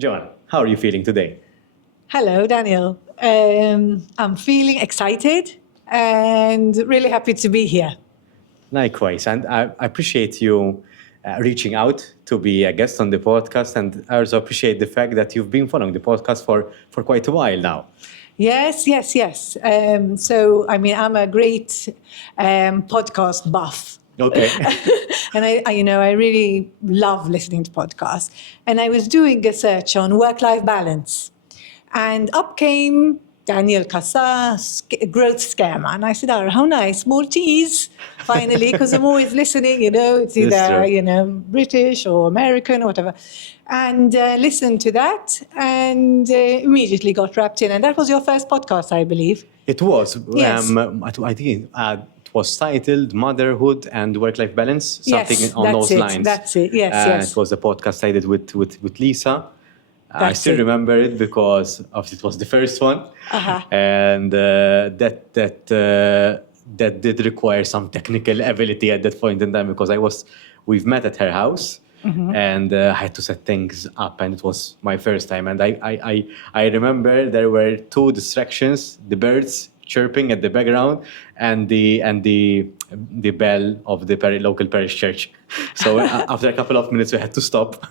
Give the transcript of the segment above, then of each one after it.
Joanna, how are you feeling today? Hello, Daniel. I'm feeling excited and really happy to be here. Likewise, and I appreciate you reaching out to be a guest on the podcast, and I also appreciate the fact that you've been following the podcast for quite a while now. Yes. I'm a great podcast buff. Okay. And I really love listening to podcasts. And I was doing a search on work-life balance. And up came Daniel Cassa's GROWTHSchema. And I said, oh, how nice, Maltese, finally, because I'm always listening, it's either, British or American or whatever. And listened to that and immediately got wrapped in. And that was your first podcast, I believe. It was. Yes. I think it was titled Motherhood and Work-Life Balance, something on those lines. That's it, yes. It was a podcast I did with Lisa. I still remember it because obviously it was the first one, and that did require some technical ability at that point in time because we've met at her house, and I had to set things up, and it was my first time, and I remember there were two distractions: the birds chirping at the background and the bell of the local parish church. So after a couple of minutes, we had to stop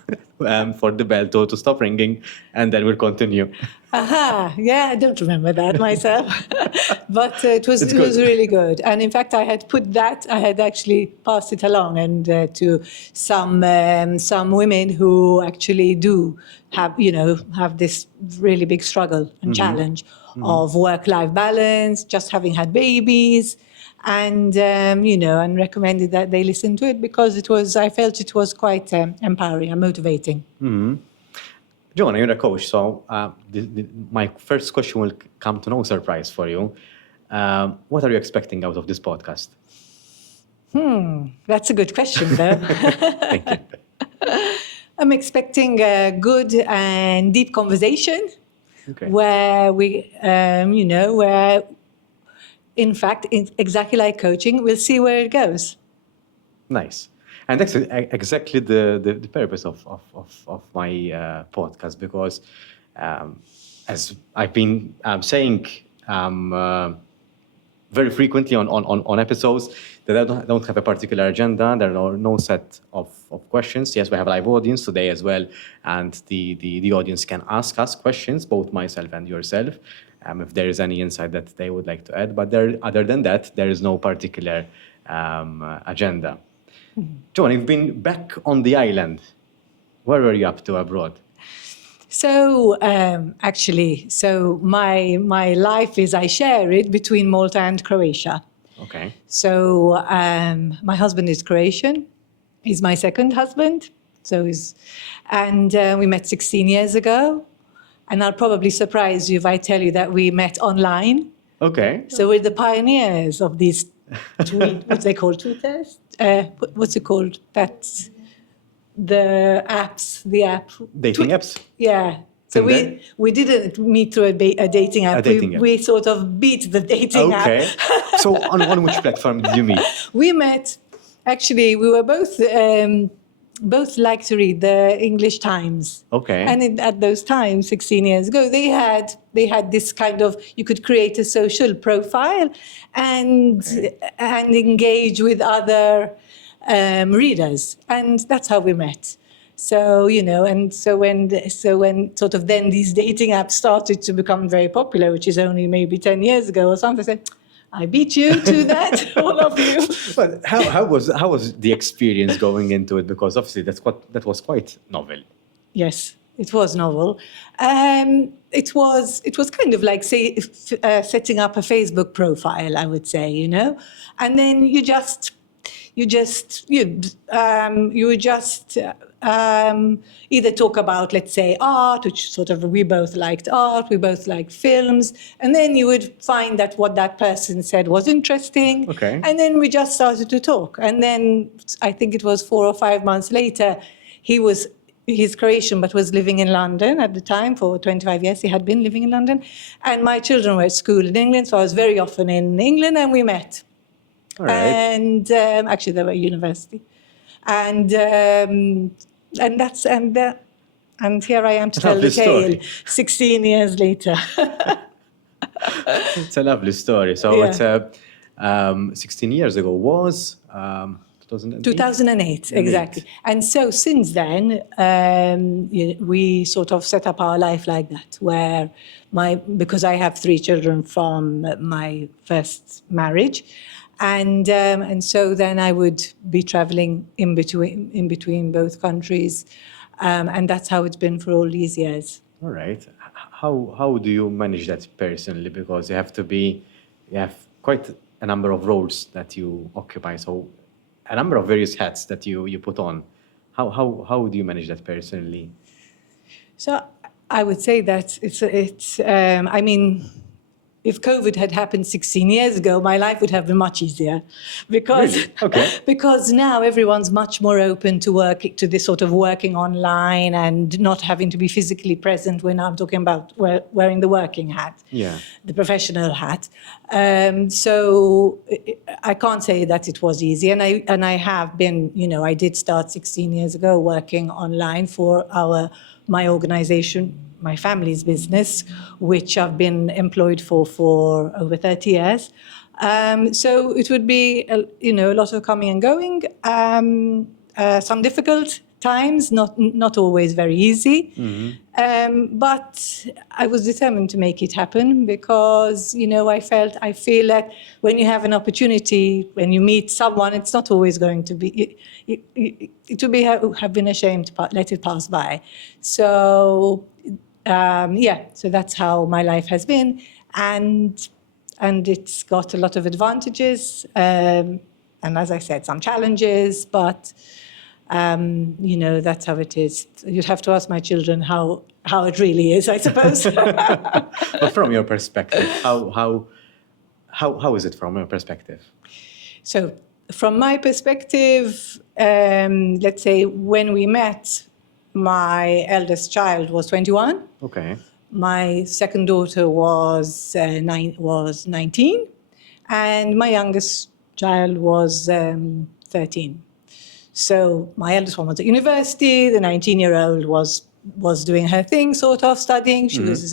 for the bell to stop ringing, and then we'll continue. Yeah, I don't remember that myself, but it was really good. And in fact, I had actually passed it along and to some women who actually do have this really big struggle and challenge of work-life balance, just having had babies, and and recommended that they listen to it because I felt it was quite empowering and motivating. Joanna, you're a coach, so my first question will come to no surprise for you. What are you expecting out of this podcast? That's a good question, though. Thank you. I'm expecting a good and deep conversation. Okay. Where we, in fact, exactly like coaching, we'll see where it goes. Nice. And that's exactly the purpose of my podcast, because as I've been saying very frequently on episodes, that I don't have a particular agenda. There are no set of questions. Yes, we have a live audience today as well, and the audience can ask us questions, both myself and yourself, if there is any insight that they would like to add. But other than that, there is no particular agenda. Joanna, you've been back on the island. Where were you up to abroad? So my life is I share it between Malta and Croatia. Okay. So my husband is Croatian. He's my second husband. We met 16 years ago. And I'll probably surprise you if I tell you that we met online. Okay. So we're the pioneers of these what's they called, tweeters? What's it called? That's the apps, the app. Dating apps? Yeah. So we didn't meet through a dating app. We sort of beat the dating app. Okay. So on which platform did you meet? We met, actually, we were both like to read the English Times. Okay. And at those times, 16 years ago, they had this kind of, you could create a social profile and engage with other readers. And that's how we met. So, so when sort of then these dating apps started to become very popular, which is only maybe 10 years ago or something, I said, I beat you to that, all of you. But how was the experience going into it? Because obviously that was quite novel. Yes, it was novel. It was kind of like setting up a Facebook profile, I would say, and then you would just either talk about, let's say, art, which sort of we both liked art, we both liked films, and then you would find that what that person said was interesting. Okay. And then we just started to talk. And then I think it was 4 or 5 months later, he's Croatian, but was living in London at the time for 25 years. He had been living in London. And my children were at school in England, so I was very often in England, and we met. All right. And actually, they were at university. And And here I am to tell the tale 16 years later. It's a lovely story. So Yeah. it's 16 years ago was 2008? 2008, exactly. And so since then, we sort of set up our life like that, where because I have 3 children from my first marriage, and so then I would be traveling in between both countries, and that's how it's been for all these years. All right. How do you manage that personally? Because you have quite a number of roles that you occupy, so a number of various hats that you put on. How do you manage that personally? So I would say that it's I mean, if COVID had happened 16 years ago, my life would have been much easier, because Really? Okay. because now everyone's much more open to this sort of working online and not having to be physically present when I'm talking about wearing the working hat, the professional hat. So I can't say that it was easy, and I have been, I did start 16 years ago working online for my organization, my family's business, which I've been employed for over 30 years. So it would be, a lot of coming and going, some difficult times, not always very easy. But I was determined to make it happen because, I feel that when you have an opportunity, when you meet someone, it's not always going to be, it would have been a shame to let it pass by. So, so that's how my life has been. And it's got a lot of advantages. And as I said, some challenges, but that's how it is. You'd have to ask my children how it really is, I suppose. But from your perspective, how is it from your perspective? So from my perspective, let's say when we met, my eldest child was 21. Okay. My second daughter was 19, and my youngest child was 13. So my eldest one was at university. The 19-year-old was doing her thing, sort of studying. She was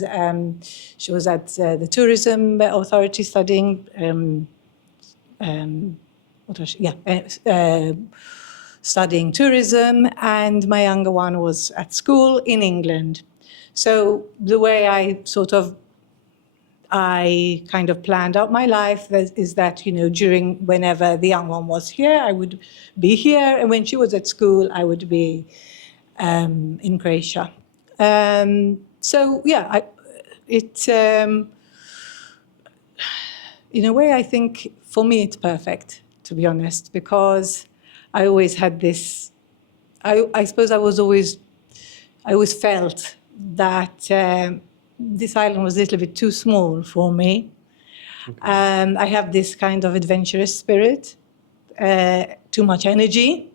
at the tourism authority studying. Studying tourism, and my younger one was at school in England. So the way I kind of planned out my life is that, whenever the young one was here, I would be here, and when she was at school, I would be in Croatia. In a way, I think for me it's perfect, to be honest, because I always had this. I suppose I always felt that this island was a little bit too small for me. Okay. I have this kind of adventurous spirit, too much energy.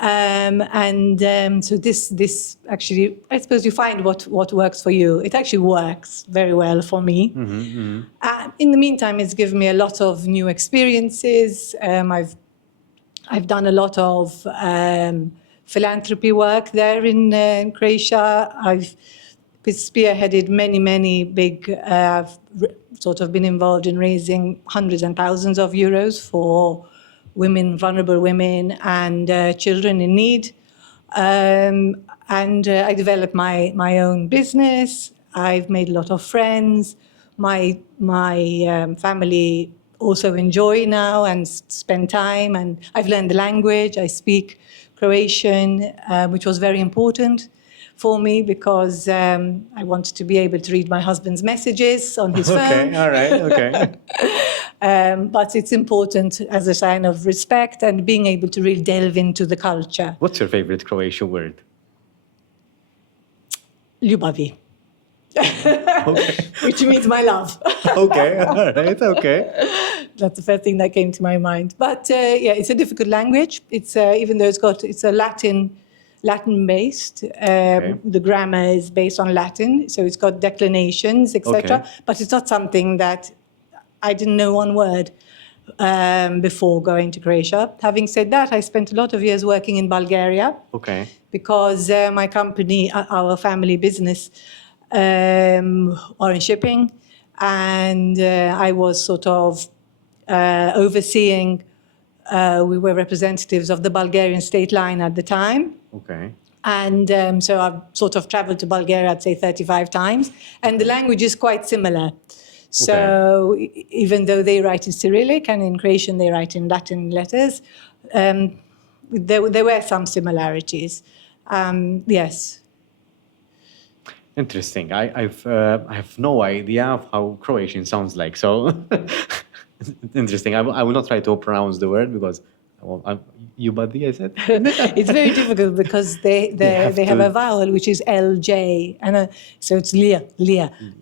So this actually, I suppose you find what works for you. It actually works very well for me. In the meantime, it's given me a lot of new experiences. I've done a lot of philanthropy work there in Croatia. I've spearheaded many big, sort of been involved in raising hundreds and thousands of euros for women, vulnerable women, and children in need. I developed my own business. I've made a lot of friends. My family also enjoy now and spend time. And I've learned the language. I speak Croatian, which was very important for me because I wanted to be able to read my husband's messages on his phone. Okay, all right, okay. But it's important as a sign of respect and being able to really delve into the culture. What's your favorite Croatian word? Ljubavi. Okay. Which means my love. Okay, all right, okay. That's the first thing that came to my mind. But it's a difficult language. It's even though it's a Latin-based. The grammar is based on Latin, so it's got declinations, etc. Okay. But it's not something that I didn't know one word before going to Croatia. Having said that, I spent a lot of years working in Bulgaria. Okay. Because my company, our family business, are in shipping, and I was sort of overseeing. We were representatives of the Bulgarian state line at the time. Okay. And so I've sort of traveled to Bulgaria, I'd say 35 times. And the language is quite similar. So even though they write in Cyrillic and in Croatian they write in Latin letters, there were some similarities. Yes. Interesting. I have no idea of how Croatian sounds like. So interesting. I will not try to pronounce the word because Yubadi, I said. It's very difficult because they have a vowel which is LJ, and so it's Lia.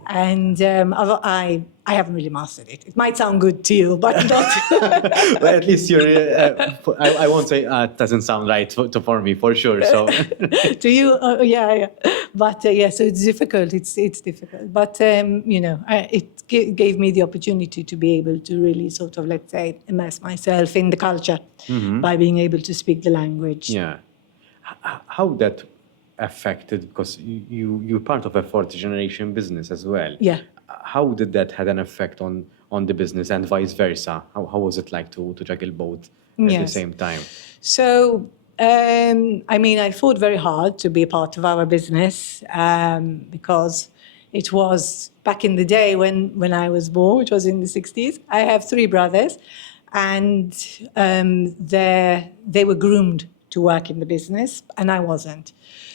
And I haven't really mastered it. It might sound good to you, but not. Well, at least you're. I won't say it doesn't sound right for me for sure. So to you, yeah. But yeah, so it's difficult. It's difficult. But it gave me the opportunity to be able to really sort of, let's say, immerse myself in the culture by being able to speak the language. Yeah. How that affected, because you're part of a fourth generation business as well. Yeah. How did that had an effect on the business and vice versa? How was it like to juggle both at the same time? So, I fought very hard to be a part of our business because it was back in the day when I was born, which was in the 60s. I have 3 brothers, and they were groomed to work in the business, and I wasn't.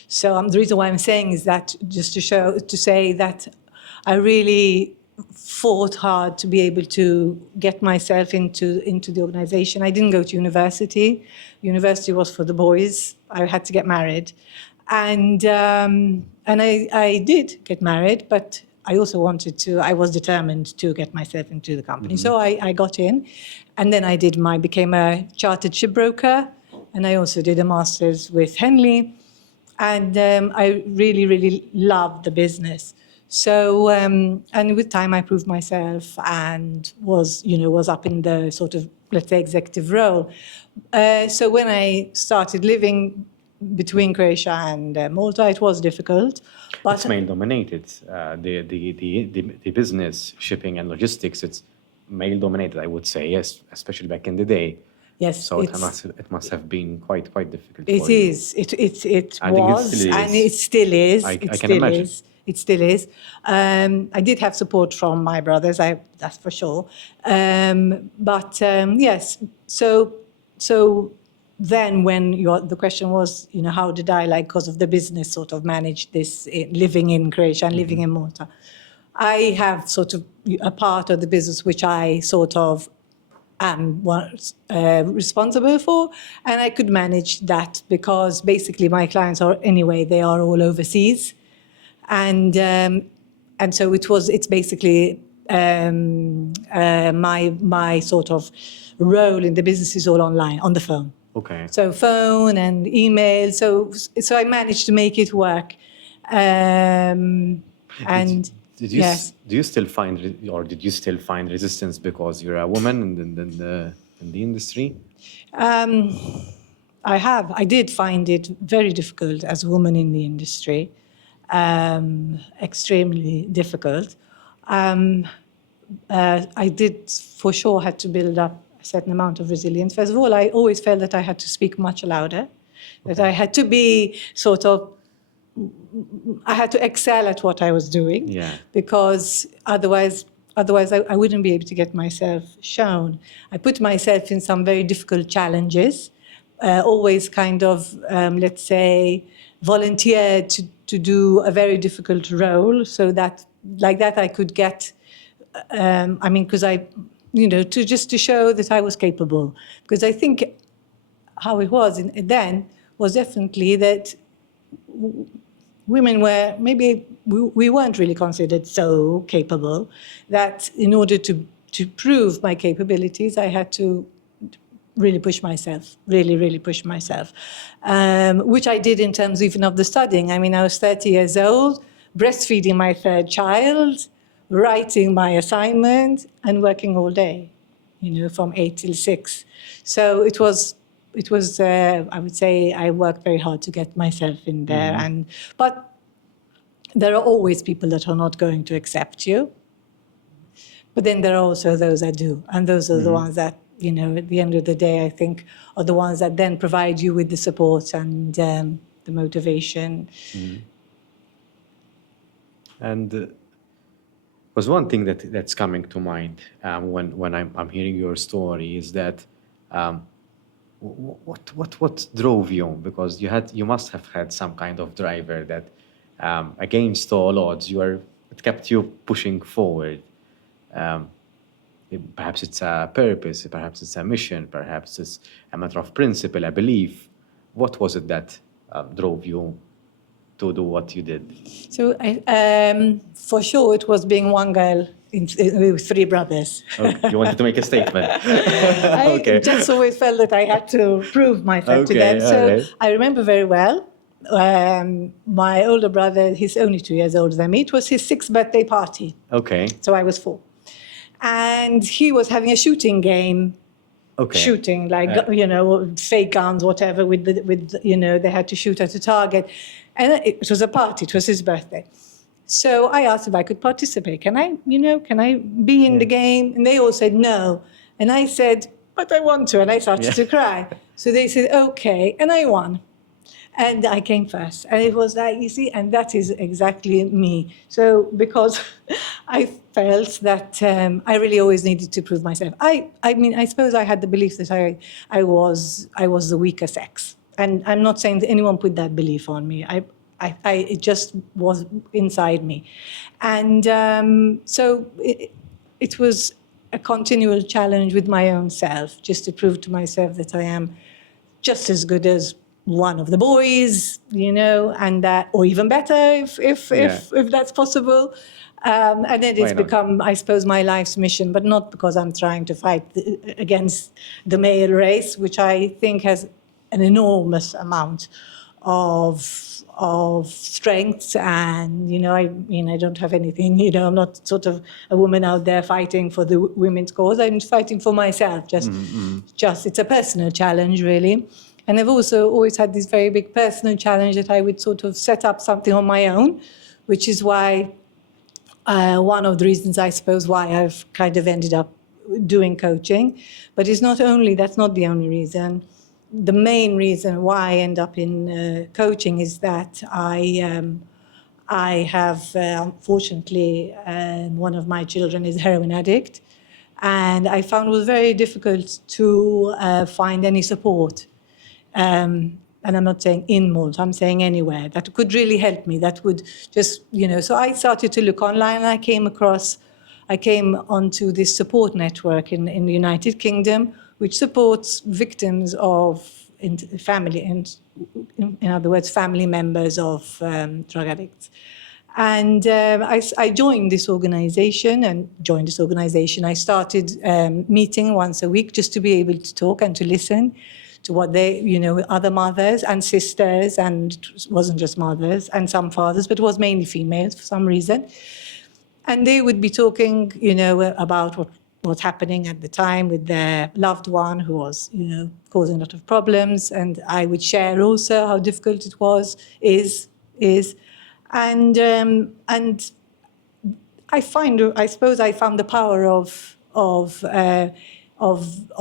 So the reason why I'm saying is that just to say that I really fought hard to be able to get myself into the organization. I didn't go to university. University was for the boys. I had to get married. And I did get married, but I also I was determined to get myself into the company. So I got in, and then I became a chartered shipbroker, and I also did a master's with Henley. And I really, really loved the business. So, and with time I proved myself and was up in the sort of, let's say, executive role. So when I started living between Croatia and Malta, it was difficult. But it's male-dominated. The business, shipping and logistics, it's male-dominated, I would say, yes, especially back in the day. Yes, so it must have been quite difficult. It is. It was, and it still is. I can imagine. It still is. I did have support from my brothers. That's for sure. But yes. So then, when the question was, how did I, because of the business, sort of manage this living in Croatia and living in Malta? I have sort of a part of the business which I sort of was responsible for, and I could manage that because basically my clients they are all overseas, and so it's basically my sort of role in the business is all online on the phone. Okay. So phone and email. So I managed to make it work, and. Did you still find resistance because you're a woman in the industry? I did find it very difficult as a woman in the industry, extremely difficult. I did for sure had to build up a certain amount of resilience. First of all, I always felt that I had to speak much louder, that I had to be I had to excel at what I was doing, because otherwise I wouldn't be able to get myself shown. I put myself in some very difficult challenges, always kind of, let's say, volunteered to do a very difficult role, so that like that I could get, because to show that I was capable. Because I think how it was then was definitely that women were, maybe we weren't really considered so capable, that in order to prove my capabilities, I had to really push myself, really push myself, which I did in terms even of the studying. I was 30 years old, breastfeeding my 3rd child, writing my assignment, and working all day. from 8 till 6. So it was. I would say I worked very hard to get myself in there, but there are always people that are not going to accept you. But then there are also those that do, and those are the ones that, at the end of the day, I think, are the ones that then provide you with the support and the motivation. And was one thing that's coming to mind when I'm hearing your story is that what drove you? Because you must have had some kind of driver that against all odds it kept you pushing forward. Perhaps it's a purpose, perhaps it's a mission, perhaps it's a matter of principle, a belief. What was it that drove you to do what you did? So for sure, it was being one girl with 3 brothers. Okay. You wanted to make a statement. I just always felt that I had to prove myself to them. So right. I remember very well, my older brother, he's only 2 years older than me. It was his 6th birthday party. Okay. So I was 4. And he was having a shooting game. Okay. Shooting, fake guns, whatever, with they had to shoot at a target. And it was a party, it was his birthday. So I asked if I could participate. Can I be in the game? And they all said no. And I said, but I want to. And I started to cry. So they said, okay. And I won. And I came first. And it was that easy. And that is exactly me. So because I felt that I really always needed to prove myself. I suppose I had the belief that I was the weaker sex. And I'm not saying that anyone put that belief on me. It just was inside me. And so it was a continual challenge with my own self, just to prove to myself that I am just as good as one of the boys, and that, or even better if that's possible. And then it's become, I suppose, my life's mission, but not because I'm trying to fight against the male race, which I think has an enormous amount of strength, and I don't have anything. I'm not sort of a woman out there fighting for the women's cause. I'm fighting for myself. Just it's a personal challenge, really. And I've also always had this very big personal challenge that I would sort of set up something on my own, which is why one of the reasons, I suppose, why I've kind of ended up doing coaching. But that's not the only reason. The main reason why I end up in coaching is that I have, unfortunately, one of my children is a heroin addict. And I found it was very difficult to find any support. And I'm not saying in Malta, I'm saying anywhere that could really help me, that would just, so I started to look online, and I came onto this support network in the United Kingdom, which supports victims of family, and in other words, family members of drug addicts. And I joined this organization, I started meeting once a week just to be able to talk and to listen to what other mothers and sisters, and it wasn't just mothers and some fathers, but it was mainly females for some reason. And they would be talking, about what's happening at the time with their loved one who was, causing a lot of problems. And I would share also how difficult it is. And I suppose I found the power of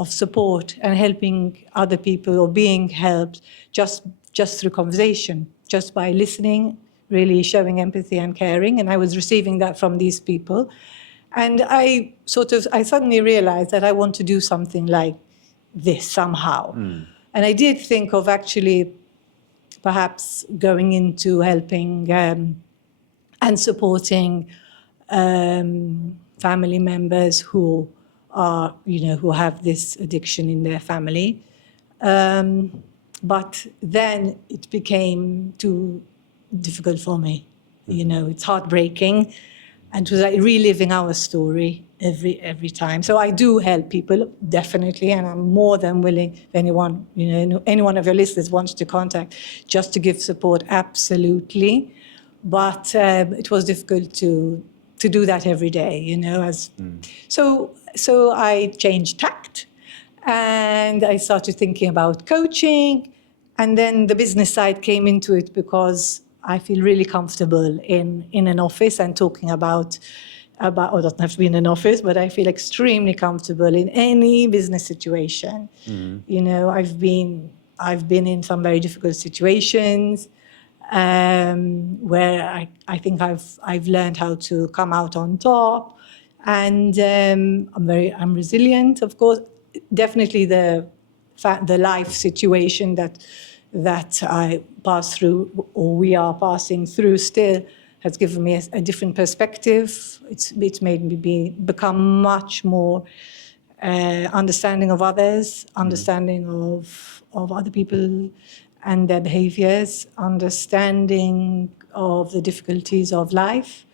support and helping other people, or being helped just through conversation, just by listening, really showing empathy and caring. And I was receiving that from these people. And I suddenly realized that I want to do something like this somehow. And I did think of actually perhaps going into helping and supporting family members who are, who have this addiction in their family. But then it became too difficult for me. It's heartbreaking. And it was like reliving our story every time. So I do help people, definitely, and I'm more than willing, if anyone, any one of your listeners wants to contact, just to give support, absolutely. But it was difficult to to do that every day, So I changed tact, and I started thinking about coaching, and then the business side came into it because I feel really comfortable in an office and talking about, or it doesn't have to be in an office, but I feel extremely comfortable in any business situation. I've been in some very difficult situations where I think I've learned how to come out on top, and I'm resilient, of course. Definitely the life situation that I passed through, or we are passing through still, has given me a different perspective. It's made me become much more understanding of others, understanding of other people and their behaviors, understanding of the difficulties of life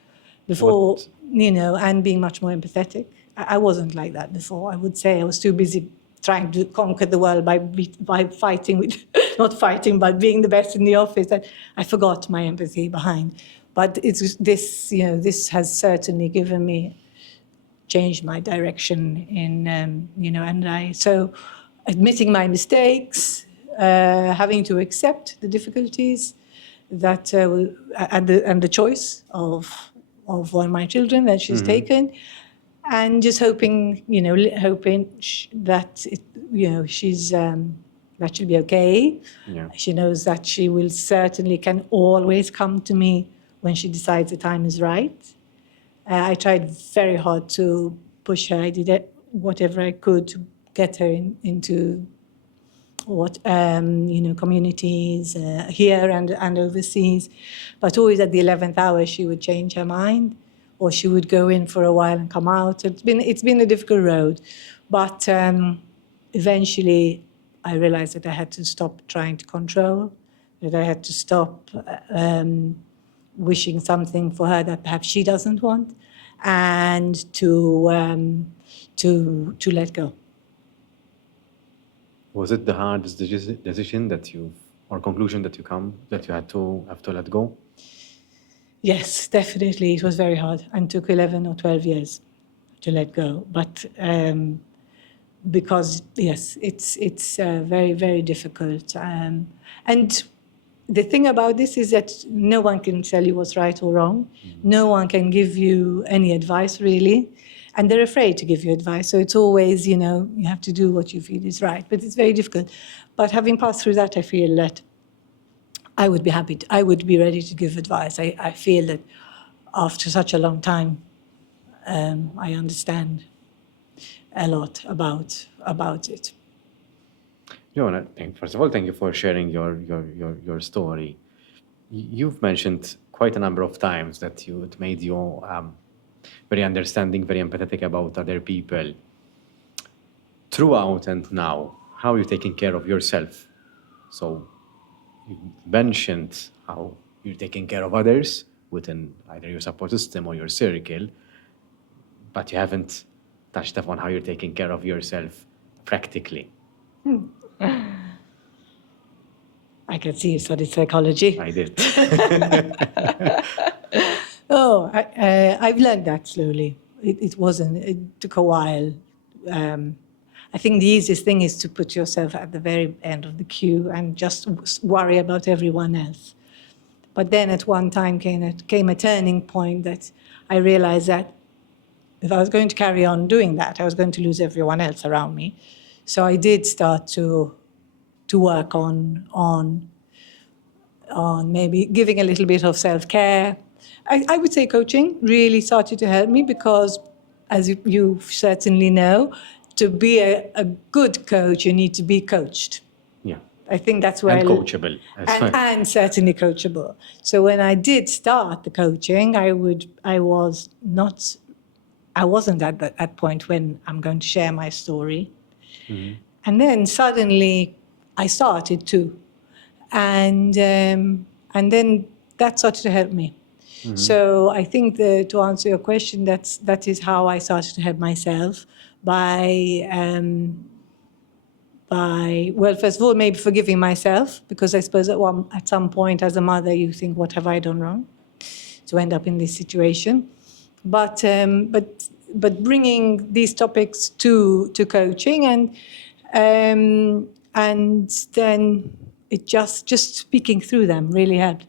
before, and being much more empathetic. I wasn't like that before. I would say I was too busy trying to conquer the world by fighting with, not fighting, but being the best in the office. That I forgot my empathy behind. But it's this, this has certainly changed my direction so admitting my mistakes, having to accept the difficulties that and the choice of one of my children that she's taken, and just hoping that she's that she'll be okay. Yeah. She knows that she will certainly can always come to me when she decides the time is right. I tried very hard to push her. I did whatever I could to get her into communities here and overseas. But always at the 11th hour, she would change her mind, or she would go in for a while and come out. It's been a difficult road, but eventually I realized that I had to stop trying to control, that I had to stop wishing something for her that perhaps she doesn't want, and to let go. Was it the hardest decision or conclusion that you had to let go? Yes, definitely. It was very hard, and took 11 or 12 years to let go. But because yes, it's very, very difficult. And the thing about this is that no one can tell you what's right or wrong. No one can give you any advice, really. And they're afraid to give you advice. So it's always, you have to do what you feel is right. But it's very difficult. But having passed through that, I feel that I would be happy. I would be ready to give advice. I feel that after such a long time, I understand a lot about it. Joanna, first of all, thank you for sharing your story. You've mentioned quite a number of times that it made you very understanding, very empathetic about other people. Throughout and now, how are you taking care of yourself? So you mentioned how you're taking care of others within either your support system or your circle, but you haven't touched upon how you're taking care of yourself practically. I can see you studied psychology. I did. I've learned that slowly. It took a while. I think the easiest thing is to put yourself at the very end of the queue and just worry about everyone else. But then at one time came a turning point that I realized that if I was going to carry on doing that, I was going to lose everyone else around me. So I did start to work on maybe giving a little bit of self-care. I would say coaching really started to help me because, as you certainly know, to be a good coach, you need to be coached. Yeah. I think that's where coachable. And certainly coachable. So when I did start the coaching, I wasn't at that point when I'm going to share my story. Mm-hmm. And then suddenly I started to. And then that started to help me. Mm-hmm. So I think to answer your question, that is how I started to help myself by first of all, maybe forgiving myself, because I suppose at some point as a mother you think, what have I done wrong to end up in this situation? but bringing these topics to coaching and then it just speaking through them really helped.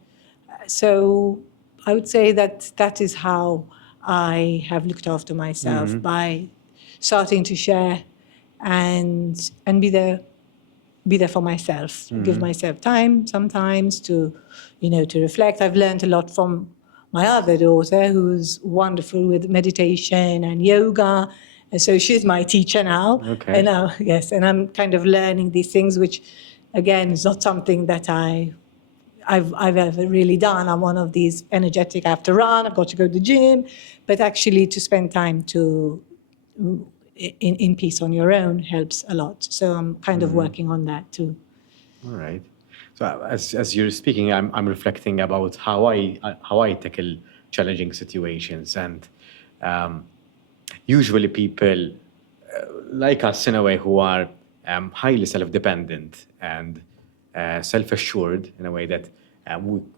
So I would say that is how I have looked after myself, by starting to share and be there for myself, give myself time sometimes to reflect. I've learned a lot from my other daughter, who's wonderful with meditation and yoga. And so she's my teacher now. Okay. And now, yes, and I'm kind of learning these things, which again is not something that I've ever really done. I'm one of these energetic, I have to run, I've got to go to the gym, but actually to spend time in peace on your own helps a lot. So I'm kind of working on that too. All right. So as you're speaking, I'm reflecting about how I tackle challenging situations, and usually people like us in a way who are highly self-dependent and self-assured in a way that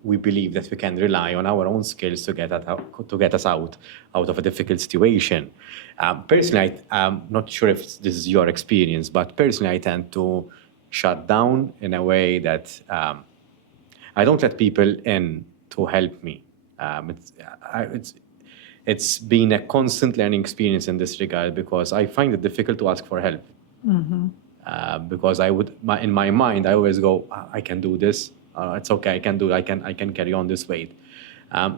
we believe that we can rely on our own skills to get us out of a difficult situation. Personally, I'm not sure if this is your experience, but personally, I tend to shut down in a way that I don't let people in to help me. It's been a constant learning experience in this regard, because I find it difficult to ask for help. Because in my mind, I always go, I can do this. It's okay. I can carry on this weight.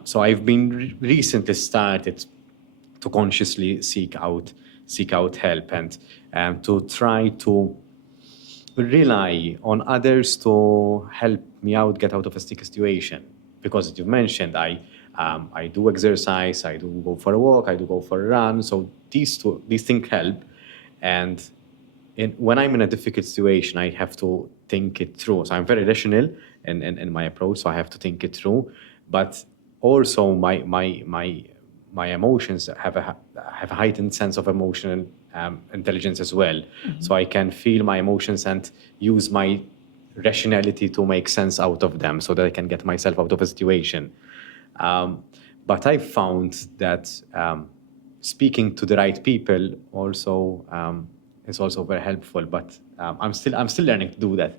So I've been recently started to consciously seek out help and to try to rely on others to help me get out of a sticky situation. Because as you mentioned, I do exercise, I do go for a walk, I do go for a run. So these things help. And when I'm in a difficult situation, I have to think it through. So I'm very rational in my approach, so I have to think it through. But also my emotions have a heightened sense of emotional intelligence as well. So I can feel my emotions and use my rationality to make sense out of them so that I can get myself out of a situation. But I found that speaking to the right people also is also very helpful. But I'm still learning to do that.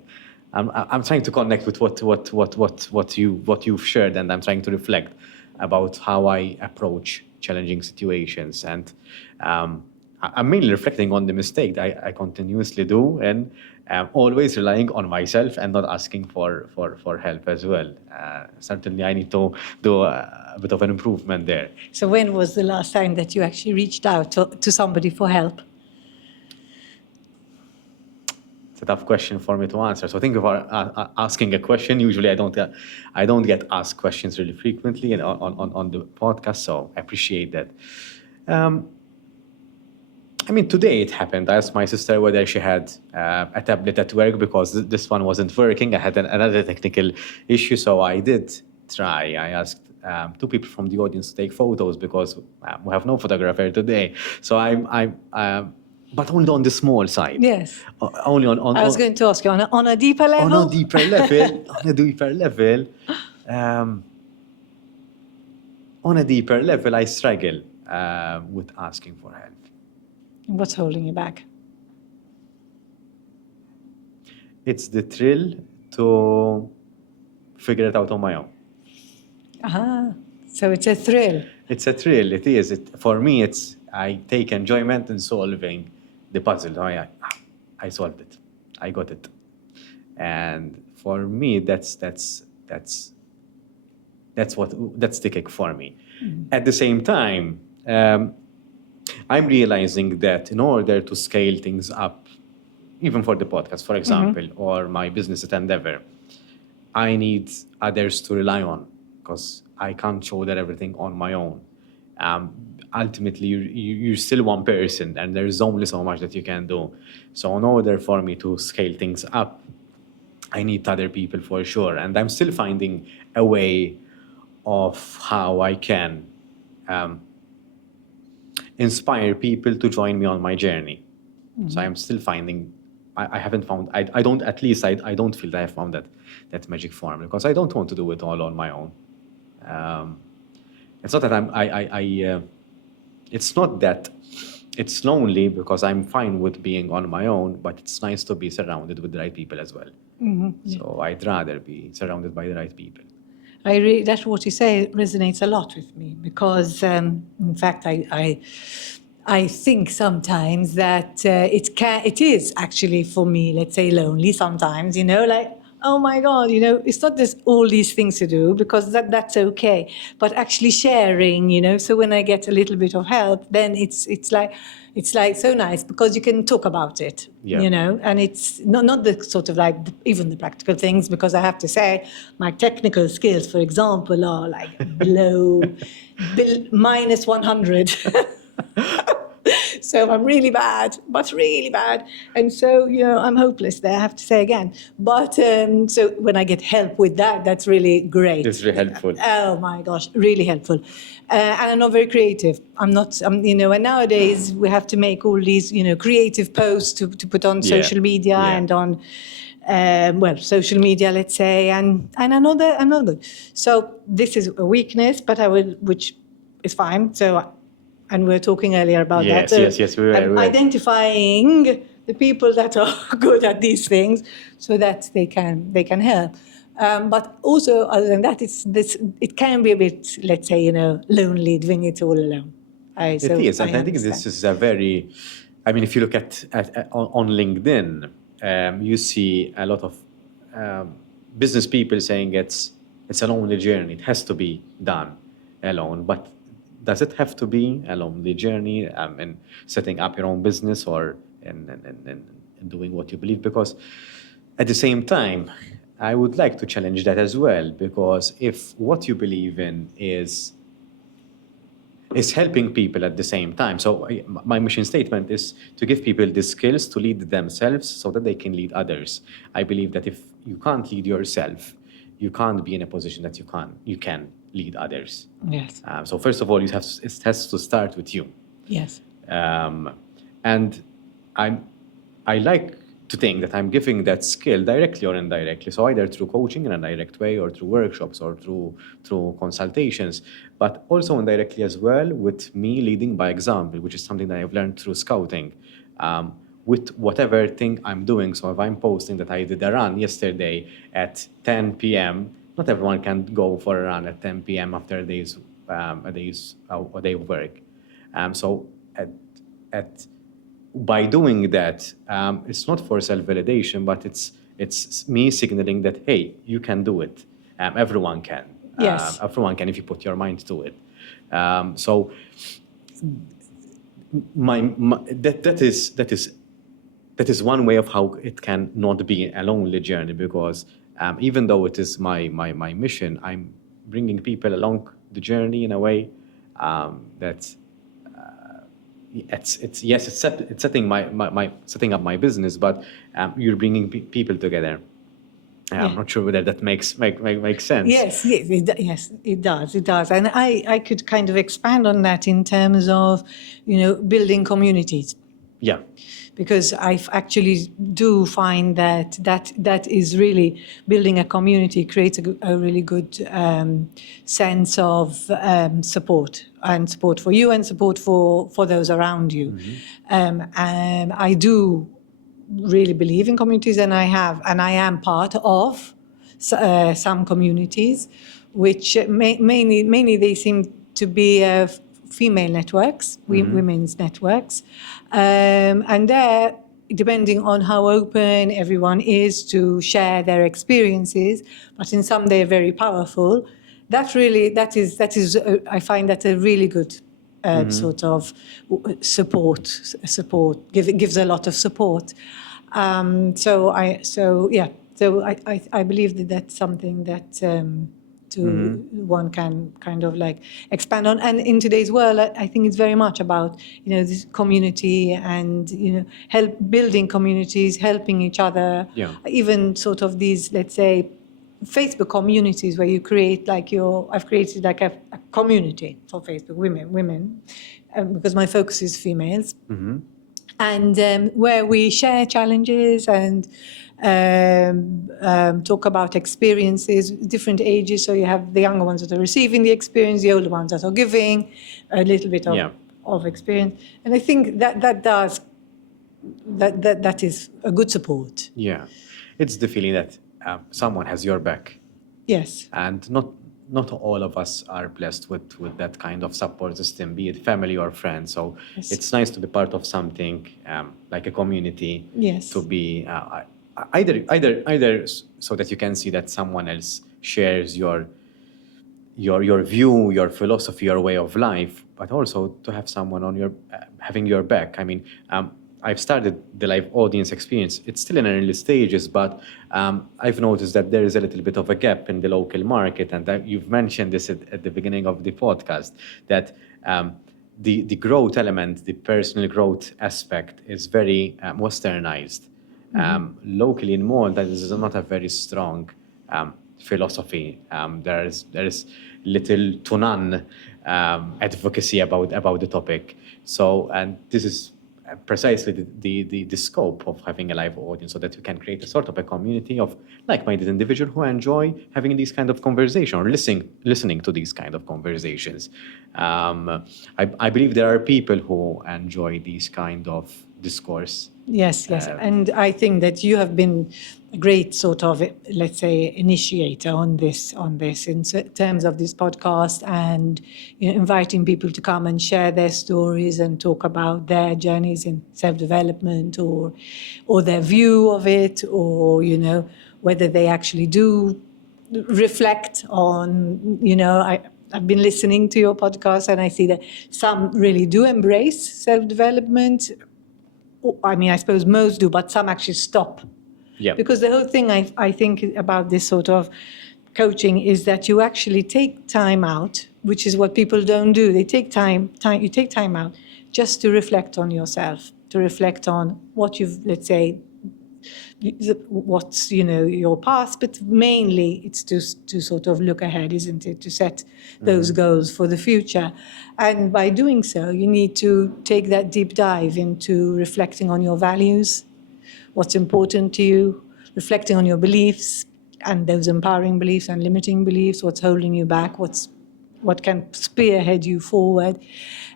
I'm trying to connect with what you've shared, and I'm trying to reflect about how I approach challenging situations. And I'm mainly reflecting on the mistake that I continuously do, and always relying on myself and not asking for help as well. Certainly, I need to do a bit of an improvement there. So when was the last time that you actually reached out to somebody for help? It's a tough question for me to answer. So think of asking a question. Usually, I don't get asked questions really frequently on the podcast. So I appreciate that. I mean, today it happened. I asked my sister whether she had a tablet at work because this one wasn't working. I had another technical issue, so I did try. I asked two people from the audience to take photos because we have no photographer today. So but only on the small side. Yes. Only on. I was going to ask you on a deeper level. On a deeper level. On a deeper level, I struggle with asking for help. What's holding you back? It's the thrill to figure it out on my own. So it's a thrill. It's a thrill. It is. For me, I take enjoyment in solving the puzzle. I solved it. I got it. And for me, that's the kick for me. At the same time, I'm realizing that in order to scale things up, even for the podcast, for example, or my business endeavor, I need others to rely on, because I can't shoulder everything on my own. Ultimately, you're still one person, and there's only so much that you can do. So in order for me to scale things up, I need other people for sure. And I'm still finding a way of how I can inspire people to join me on my journey. So I'm still finding, I haven't found, I don't feel that I have found that magic formula, because I don't want to do it all on my own. It's not that it's not that it's lonely because I'm fine with being on my own, but it's nice to be surrounded with the right people as well. So I'd rather be surrounded by the right people. That's what you say resonates a lot with me because, in fact, I think sometimes that it is actually for me, let's say, lonely sometimes. Like, oh my God, it's not just all these things to do because that's okay, but actually sharing. So when I get a little bit of help, then it's like so nice because you can talk about it. Yeah. And it's not the sort of like even the practical things, because I have to say my technical skills, for example, are like minus 100. So I'm really bad, but really bad. And so, I'm hopeless there, I have to say again. But so when I get help with that, that's really great. It's really helpful. Oh my gosh, really helpful. And I'm not very creative. I'm not, and nowadays we have to make all these, creative posts to put on social media and on, social media, let's say, and I'm not good. So this is a weakness, but which is fine. So, and we were talking earlier about that. Yes, we were. Identifying the people that are good at these things so that they can help. But also, other than that, it can be a bit, let's say, lonely doing it all alone. It is, and I think this is a very, if you look at on LinkedIn, you see a lot of business people saying it's a lonely journey. It has to be done alone, but does it have to be a lonely journey in setting up your own business or in doing what you believe? Because at the same time, I would like to challenge that as well, because if what you believe in is helping people at the same time. So my mission statement is to give people the skills to lead themselves so that they can lead others. I believe that if you can't lead yourself, you can't be in a position that you can lead others. Yes. So first of all, it has to start with you. Yes. And I like to think that I'm giving that skill directly or indirectly. So either through coaching in a direct way or through workshops or through consultations, but also indirectly as well with me leading by example, which is something that I've learned through scouting. With whatever thing I'm doing. So if I'm posting that I did a run yesterday at 10 p.m., not everyone can go for a run at 10 p.m. after a day of work. So by doing that, it's not for self-validation, but it's me signaling that, hey, you can do it. Everyone can. Yes. Everyone can if you put your mind to it. So that is one way of how it can not be a lonely journey, because even though it is my mission, I'm bringing people along the journey in a way that it's setting setting up my business, but you're bringing people together. I'm not sure whether that makes sense. Yes, it does, and I could kind of expand on that in terms of building communities. Yeah. Because I actually do find that is really building a community creates a really good sense of support for you and support for those around you. And I do really believe in communities, and I am part of some communities, which mainly they seem to be female networks, women's networks. And there, depending on how open everyone is to share their experiences, but in some they're very powerful. That is I find that a really good sort of support. Gives a lot of support. So I believe that that's something that one can kind of like expand on. And in today's world, I think it's very much about this community and building communities, helping each other. Yeah. Even sort of these, let's say, Facebook communities where you create I've created like a community for Facebook women, because my focus is females. And where we share challenges and talk about experiences, different ages. So you have the younger ones that are receiving the experience, the older ones that are giving, a little bit of of experience. And I think that is a good support. Yeah. It's the feeling that someone has your back. Yes. And not all of us are blessed with that kind of support system, be it family or friends. So Yes. it's nice to be part of something like a community. Yes. To be either so that you can see that someone else shares your view, your philosophy, your way of life, but also to have someone on your having your back. I mean, I've started the live audience experience. It's still in early stages, but I've noticed that there is a little bit of a gap in the local market, and you've mentioned this at the beginning of the podcast, that the growth element, the personal growth aspect, is very westernized. Locally in Malta, this is not a very strong philosophy. There is little to none advocacy about the topic. So, and this is precisely the scope of having a live audience, so that you can create a sort of a community of like-minded individuals who enjoy having these kind of conversations or listening to these kind of conversations. I believe there are people who enjoy these kind of discourse. Yes. And I think that you have been a great sort of, let's say, initiator on this in terms of this podcast, and inviting people to come and share their stories and talk about their journeys in self-development or their view of it, or whether they actually do reflect on, I've been listening to your podcast, and I see that some really do embrace self-development. I mean, I suppose most do, but some actually stop. Yeah. Because the whole thing I think about this sort of coaching is that you actually take time out, which is what people don't do. They take time. You take time out just to reflect on yourself, to reflect on what you've, let's say, what's your past, but mainly it's to sort of look ahead, isn't it? To set those goals for the future, and by doing so, you need to take that deep dive into reflecting on your values, what's important to you, reflecting on your beliefs and those empowering beliefs and limiting beliefs, what's holding you back, what can spearhead you forward,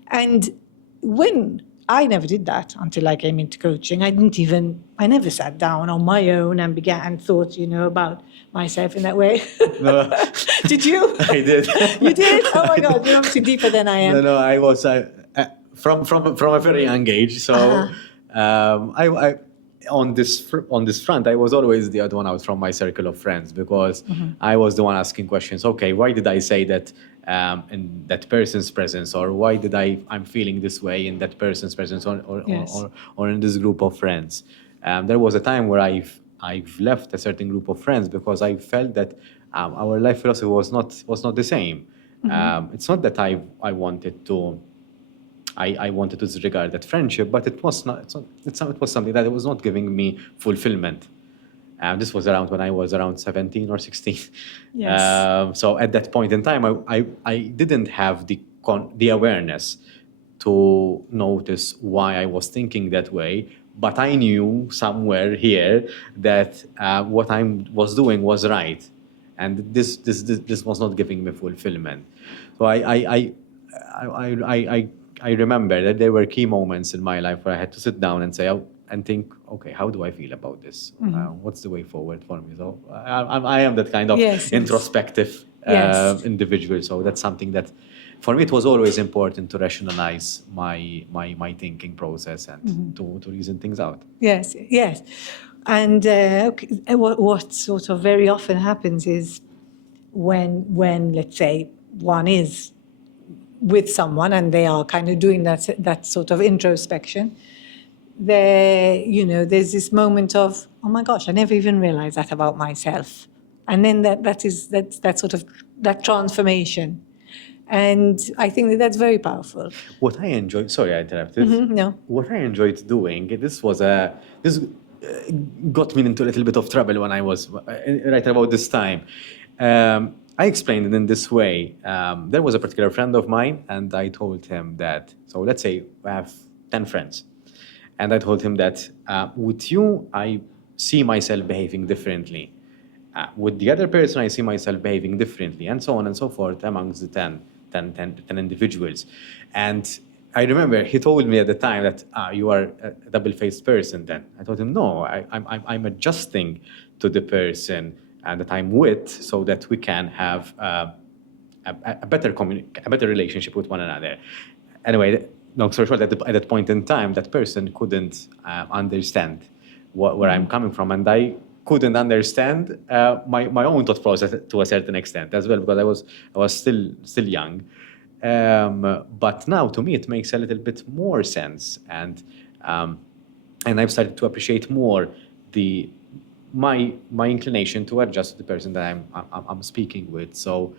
and when I never did that until I came into coaching. I never sat down on my own and thought, about myself in that way. No. Did you? I did. You did? Oh my God, you're obviously deeper than I am. No, I was from a very young age. So I on this front, I was always the odd one out from my circle of friends, because I was the one asking questions. Okay, why did I say that in that person's presence, or why did I'm feeling this way in that person's presence, or in this group of friends? There was a time where I've left a certain group of friends because I felt that our life philosophy was not the same. It's not that I wanted to. I wanted to disregard that friendship, but it was something that it was not giving me fulfillment. This was when I was around 17 or 16. Yes. So at that point in time, I didn't have the awareness to notice why I was thinking that way, but I knew somewhere here that what I was doing was right, and this was not giving me fulfillment. So I remember that there were key moments in my life where I had to sit down and say and think, okay, how do I feel about this? What's the way forward for me? So I am that kind of introspective individual. So that's something that, for me, it was always important to rationalize my thinking process and to reason things out. Yes. And what sort of very often happens is when let's say one is with someone and they are kind of doing that sort of introspection, there's this moment of, oh my gosh, I never even realized that about myself. And then that sort of that transformation. And I think that's very powerful. What I enjoyed, sorry, I interrupted. No. What I enjoyed doing, this got me into a little bit of trouble when I was right about this time. I explained it in this way. There was a particular friend of mine, and I told him that, so let's say I have 10 friends. And I told him that with you, I see myself behaving differently. With the other person, I see myself behaving differently, and so on and so forth amongst the 10 individuals. And I remember he told me at the time that you are a double-faced person. Then I told him, no, I'm adjusting to the person and that I'm with, so that we can have a better a better relationship with one another. Anyway, long story short, at that point in time, that person couldn't understand where I'm coming from, and I couldn't understand my own thought process to a certain extent as well, because I was still young. But now, to me, it makes a little bit more sense, and I've started to appreciate more my inclination to adjust to the person that I'm speaking with. So,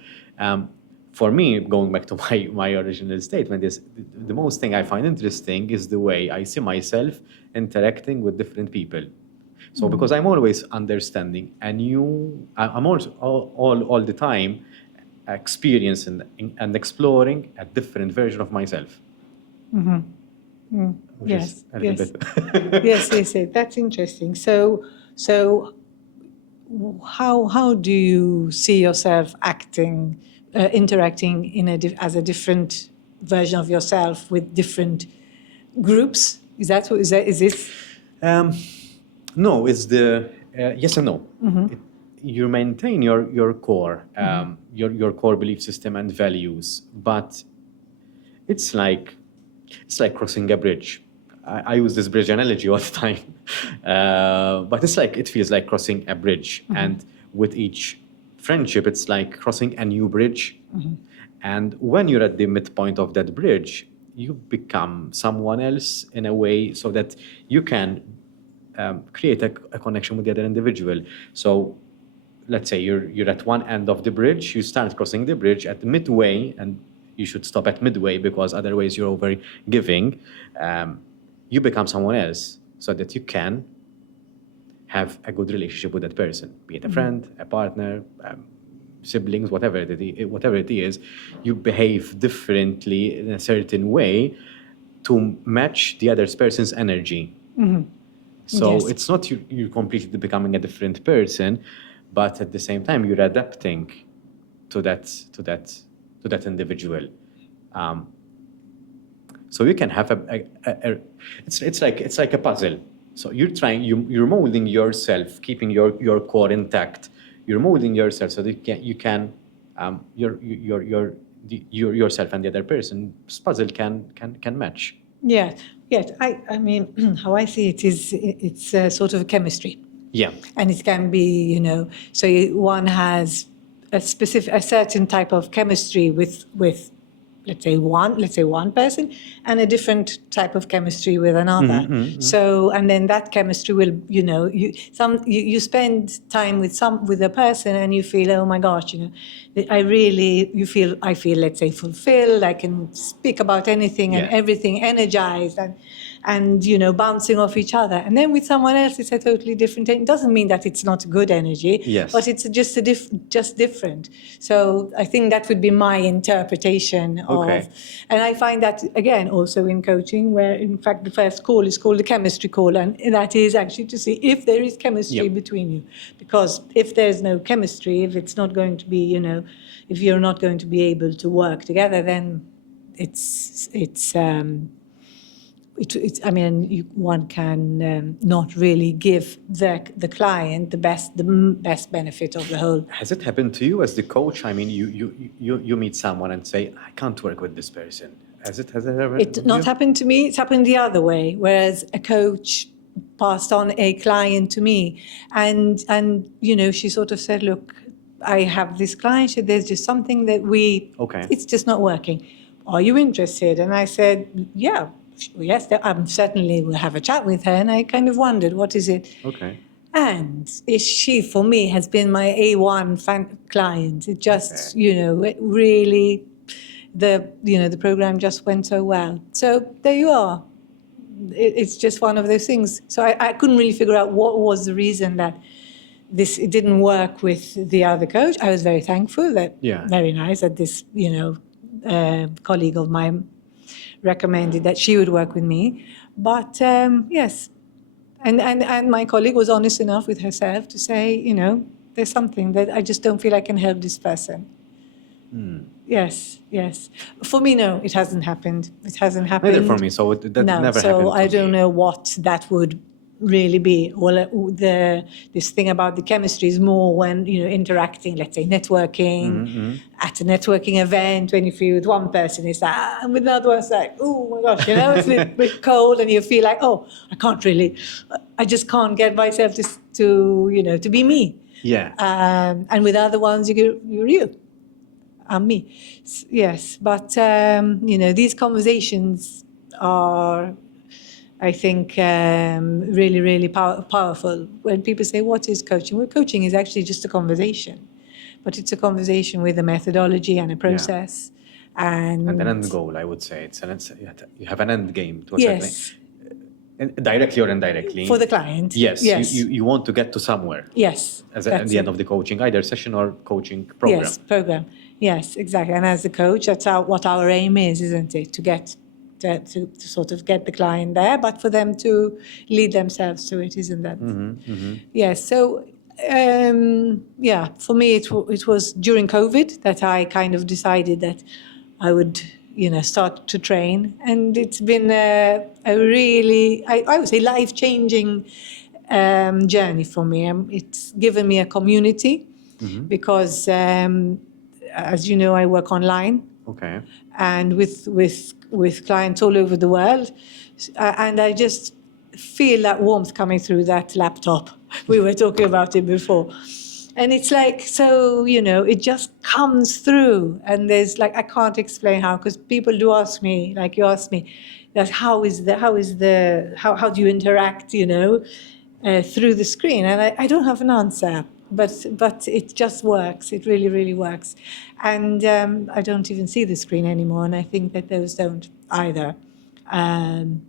for me, going back to my original statement, is the most thing I find interesting is the way I see myself interacting with different people. So, because I'm always understanding I'm also all the time experiencing and exploring a different version of myself. Which Yes, is a little yes. bit. Yes. That's interesting. So how do you see yourself acting, interacting as a different version of yourself with different groups? Is this? No, it's the yes and no. You maintain your core, your core belief system and values, but it's like crossing a bridge. I use this bridge analogy all the time, but it feels like crossing a bridge, and with each friendship, it's like crossing a new bridge. And when you're at the midpoint of that bridge, you become someone else in a way, so that you can create a connection with the other individual. So let's say you're at one end of the bridge, you start crossing the bridge at midway, and you should stop at midway, because otherwise you're over giving. You become someone else, so that you can have a good relationship with that person, be it a friend, a partner, siblings, whatever it is. You behave differently in a certain way to match the other person's energy. So Yes. it's not you're completely becoming a different person, but at the same time you're adapting to that individual. So you can have it's like a puzzle. So you're molding yourself, keeping your core intact. You're molding yourself so that yourself and the other person's puzzle can match. Yes. I mean, how I see it is it's a sort of chemistry. Yeah. And it can be, so one has a certain type of chemistry with let's say one person, and a different type of chemistry with another. So, and then that chemistry will, you spend time with a person, and you feel, oh my gosh, I feel, let's say, fulfilled. I can speak about anything and everything, energized, and bouncing off each other. And then with someone else, it's a totally different. It doesn't mean that it's not good energy, Yes. but it's just different. So I think that would be my interpretation Okay. and I find that again also in coaching, where in fact the first call is called the chemistry call, and that is actually to see if there is chemistry between you. Because if there's no chemistry, if it's not going to be, if you're not going to be able to work together, then one can not really give the client the best benefit of the whole. Has it happened to you as the coach? I mean, you meet someone and say, I can't work with this person. Has it ever? It not happened to me. It's happened the other way, whereas a coach passed on a client to me, and she sort of said, look, I have this client. There's just something that it's just not working. Are you interested? And I said, yes, I certainly will have a chat with her. And I kind of wondered, what is it? Okay. And she, for me, has been my A1 client. It just, it really, the program just went so well. So there you are. It's just one of those things. So I couldn't really figure out what was the reason that it didn't work with the other coach. I was very thankful very nice that this, colleague of mine recommended that she would work with me. But yes, and my colleague was honest enough with herself to say, there's something that I just don't feel I can help this person. yes, yes. For me, no, it hasn't happened. It hasn't happened. Neither for me, so that No, never so happened to I don't me. know what that would really be. Well, this thing about the chemistry is more when, interacting, let's say networking, at a networking event, when you feel with one person, it's like, and with another one, it's like, oh my gosh, it's a little bit cold, and you feel like, oh, I just can't get myself to be me. Yeah. And with other ones, you're you. I'm me. Yes, but these conversations are, I think, really, really powerful. When people say, "What is coaching?" Well, coaching is actually just a conversation, but it's a conversation with a methodology and a process, And an end goal, I would say. You have an end game to a certain yes, directly or indirectly. for the client. Yes, yes, you want to get to somewhere. yes. At that's the end it. of the coaching, either session or coaching program. Yes, program. Yes, exactly. And as a coach, that's what our aim is, isn't it? To sort of get the client there, but for them to lead themselves to it, isn't that? Yes. So, for me, it was during COVID that I kind of decided that I would, start to train, and it's been a really, I would say, life-changing journey for me. It's given me a community because, as you know, I work online. Okay. And with clients all over the world, and I just feel that warmth coming through that laptop. We were talking about it before, and it's like, so it just comes through, and there's like, I can't explain how, because people do ask me, like you asked me, that how do you interact, through the screen, and I don't have an answer. But it just works. It really, really works. And I don't even see the screen anymore, and I think that those don't either. And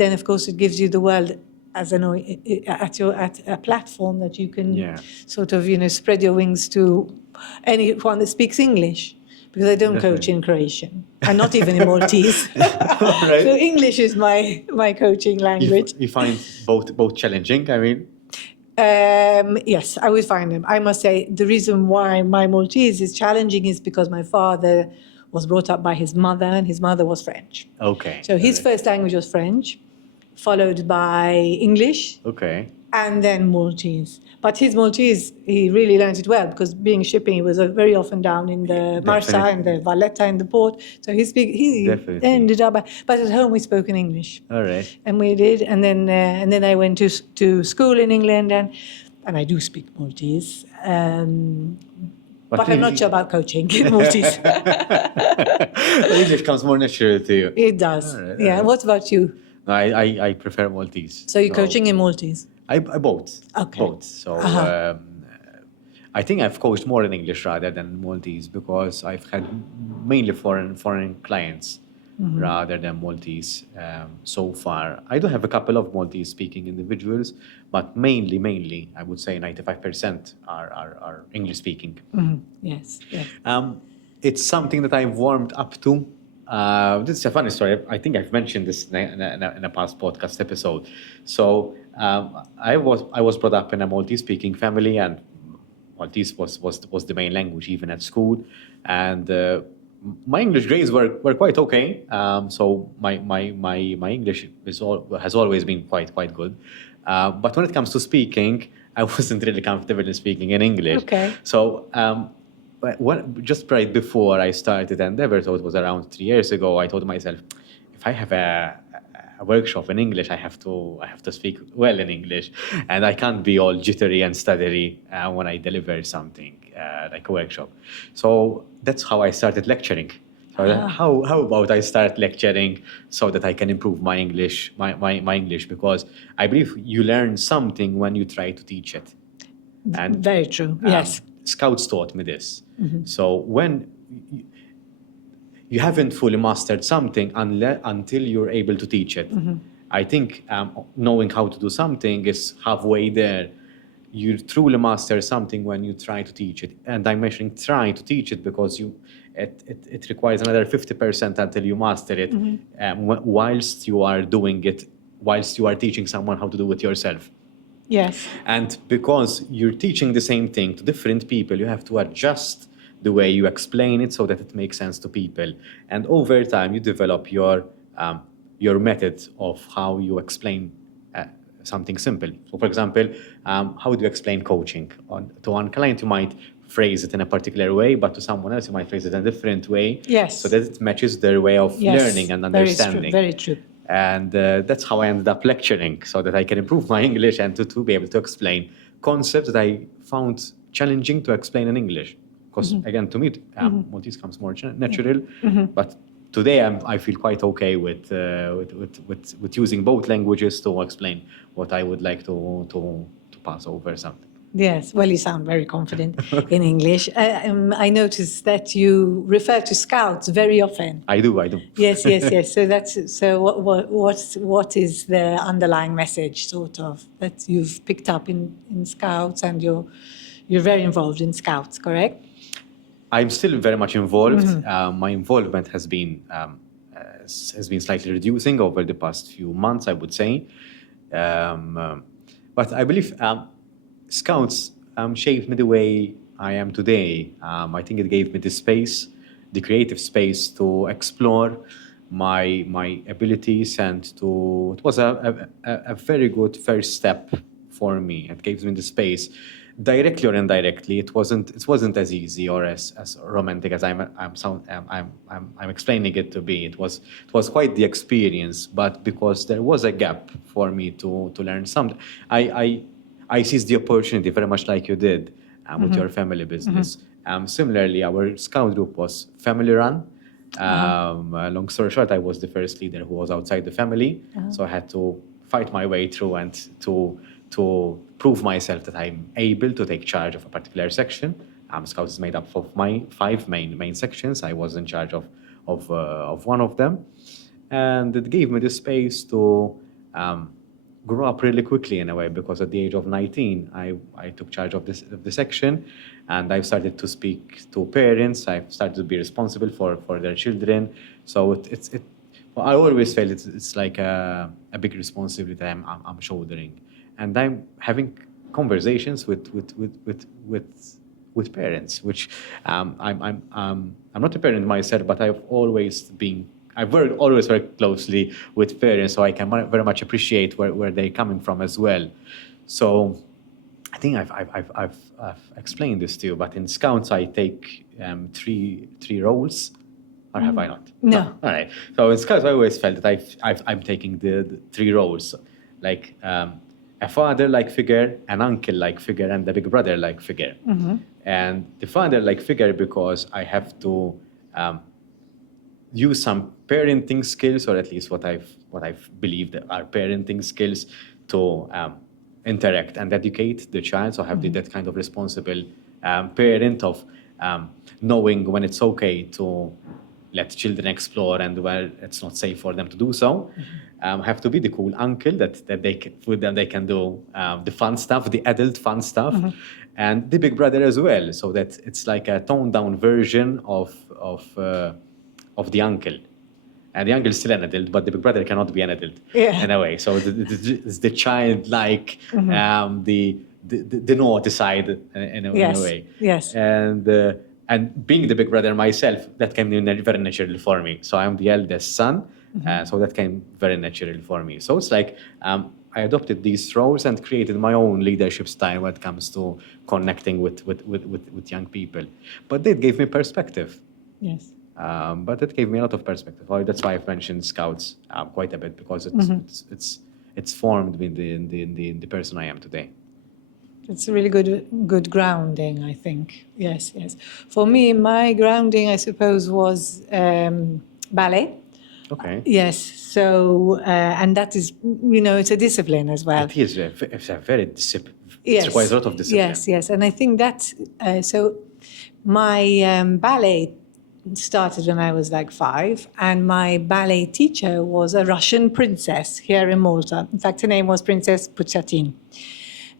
then, of course, it gives you the world as at a platform that you can sort of spread your wings to anyone that speaks English. Because I don't coach in Croatian, and not even in Maltese. Right. So English is my coaching language. You find both challenging, I mean? Yes, I would find them. I must say, the reason why my Maltese is challenging is because my father was brought up by his mother, and his mother was French. Okay. So his first language was French, followed by English, Okay. and then Maltese. But his Maltese, he really learned it well, because being shipping, he was very often down in the Marsa and the Valletta in the port. So he Definitely. ended up, but at home we spoke in English. All right. And we did, and then I went to school in England, and I do speak Maltese. But I'm not sure about coaching in Maltese. English comes more natural to you. It does. All right, Yeah. all right. What about you? No, I prefer Maltese. So you're coaching in Maltese? I both. Okay. Both. So I think I've coached more in English rather than Maltese, because I've had mainly foreign clients rather than Maltese so far. I do have a couple of Maltese speaking individuals, but mainly I would say 95% are English speaking. Yes. Yes. It's something that I've warmed up to. This is a funny story. I think I've mentioned this in a past podcast episode. So I was brought up in a Maltese-speaking family, and Maltese was the main language even at school. And my English grades were quite okay. So my English has always been quite good. But when it comes to speaking, I wasn't really comfortable in speaking in English. Okay. So just right before I started Endeavour, so it was around 3 years ago, I told myself, if I have a workshop in English, I have to speak well in English, and I can't be all jittery and stuttery when I deliver something like a workshop. So that's how I started lecturing. So how about I start lecturing so that I can improve my English, my English, because I believe you learn something when you try to teach it. And very true. Yes. Scouts taught me this. So when you haven't fully mastered something until you're able to teach it. I think knowing how to do something is halfway there. You truly master something when you try to teach it. And I'm mentioning trying to teach it because it requires another 50% until you master it, whilst you are doing it, whilst you are teaching someone how to do it yourself. Yes. And because you're teaching the same thing to different people, you have to adjust the way you explain it so that it makes sense to people. And over time, you develop your method of how you explain something simple. So, for example, how do you explain coaching? To one client, you might phrase it in a particular way, but to someone else, you might phrase it in a different way. Yes. So that it matches their way of learning and understanding. Very true. And that's how I ended up lecturing, so that I can improve my English and to be able to explain concepts that I found challenging to explain in English. Because again, to me, Maltese comes more natural. But today, I feel quite okay with using both languages to explain what I would like to pass over something. Yes, well, you sound very confident in English. I noticed that you refer to Scouts very often. I do. Yes. So what is the underlying message, sort of, that you've picked up in Scouts, and you're very involved in Scouts, correct? I'm still very much involved. My involvement has been slightly reducing over the past few months, I would say. But I believe Scouts shaped me the way I am today. I think it gave me the space, the creative space to explore my abilities, and it was a very good first step for me. It gave me the space. Directly or indirectly, it wasn't as easy or as romantic as I'm explaining it to be. It was quite the experience, but because there was a gap for me to learn something, I seized the opportunity very much like you did with your family business. Similarly, our Scout group was family run. Long story short, I was the first leader who was outside the family, so I had to fight my way through and to prove myself that I'm able to take charge of a particular section. Scouts is made up of my 5 main sections. I was in charge of one of them, and it gave me the space to grow up really quickly in a way, because at the age of 19, I took charge of the section, and I've started to speak to parents. I've started to be responsible for their children. So well, I always felt it's like a big responsibility that I'm shouldering, and I'm having conversations with parents, which I'm not a parent myself, but I've always worked very closely with parents, so I can very much appreciate where they're coming from as well. So I think I've explained this to you, but in Scouts I take three roles. Or have I not? No. All right. So in Scouts, I always felt that I'm taking the 3 roles, like a father-like figure, an uncle-like figure, and a big brother-like figure. And the father-like figure, because I have to use some parenting skills, or at least what I've believed are parenting skills, to interact and educate the child. So I have that kind of responsible parent of knowing when it's okay to let children explore and where it's not safe for them to do so. Have to be the cool uncle that they can, with them they can do the fun stuff, the adult fun stuff, and the big brother as well. So that it's like a toned down version of the uncle. And the uncle is still an adult, but the big brother cannot be an adult in a way. So it's the childlike, the naughty side in a way. Yes. And being the big brother myself, that came very natural for me. So I'm the eldest son, so that came very natural for me. So it's like I adopted these roles and created my own leadership style when it comes to connecting with young people. But it gave me perspective. Yes. But it gave me a lot of perspective. That's why I've mentioned Scouts quite a bit, because it's formed me in the person I am today. It's a really good grounding, I think. Yes. For me, my grounding, I suppose, was ballet. Okay. Yes. So, and that is, it's a discipline as well. It is. It's a very discipline. It requires a lot of discipline. Yes. And I think that's, so my ballet started when I was like 5, and my ballet teacher was a Russian princess here in Malta. In fact, her name was Princess Puchatin.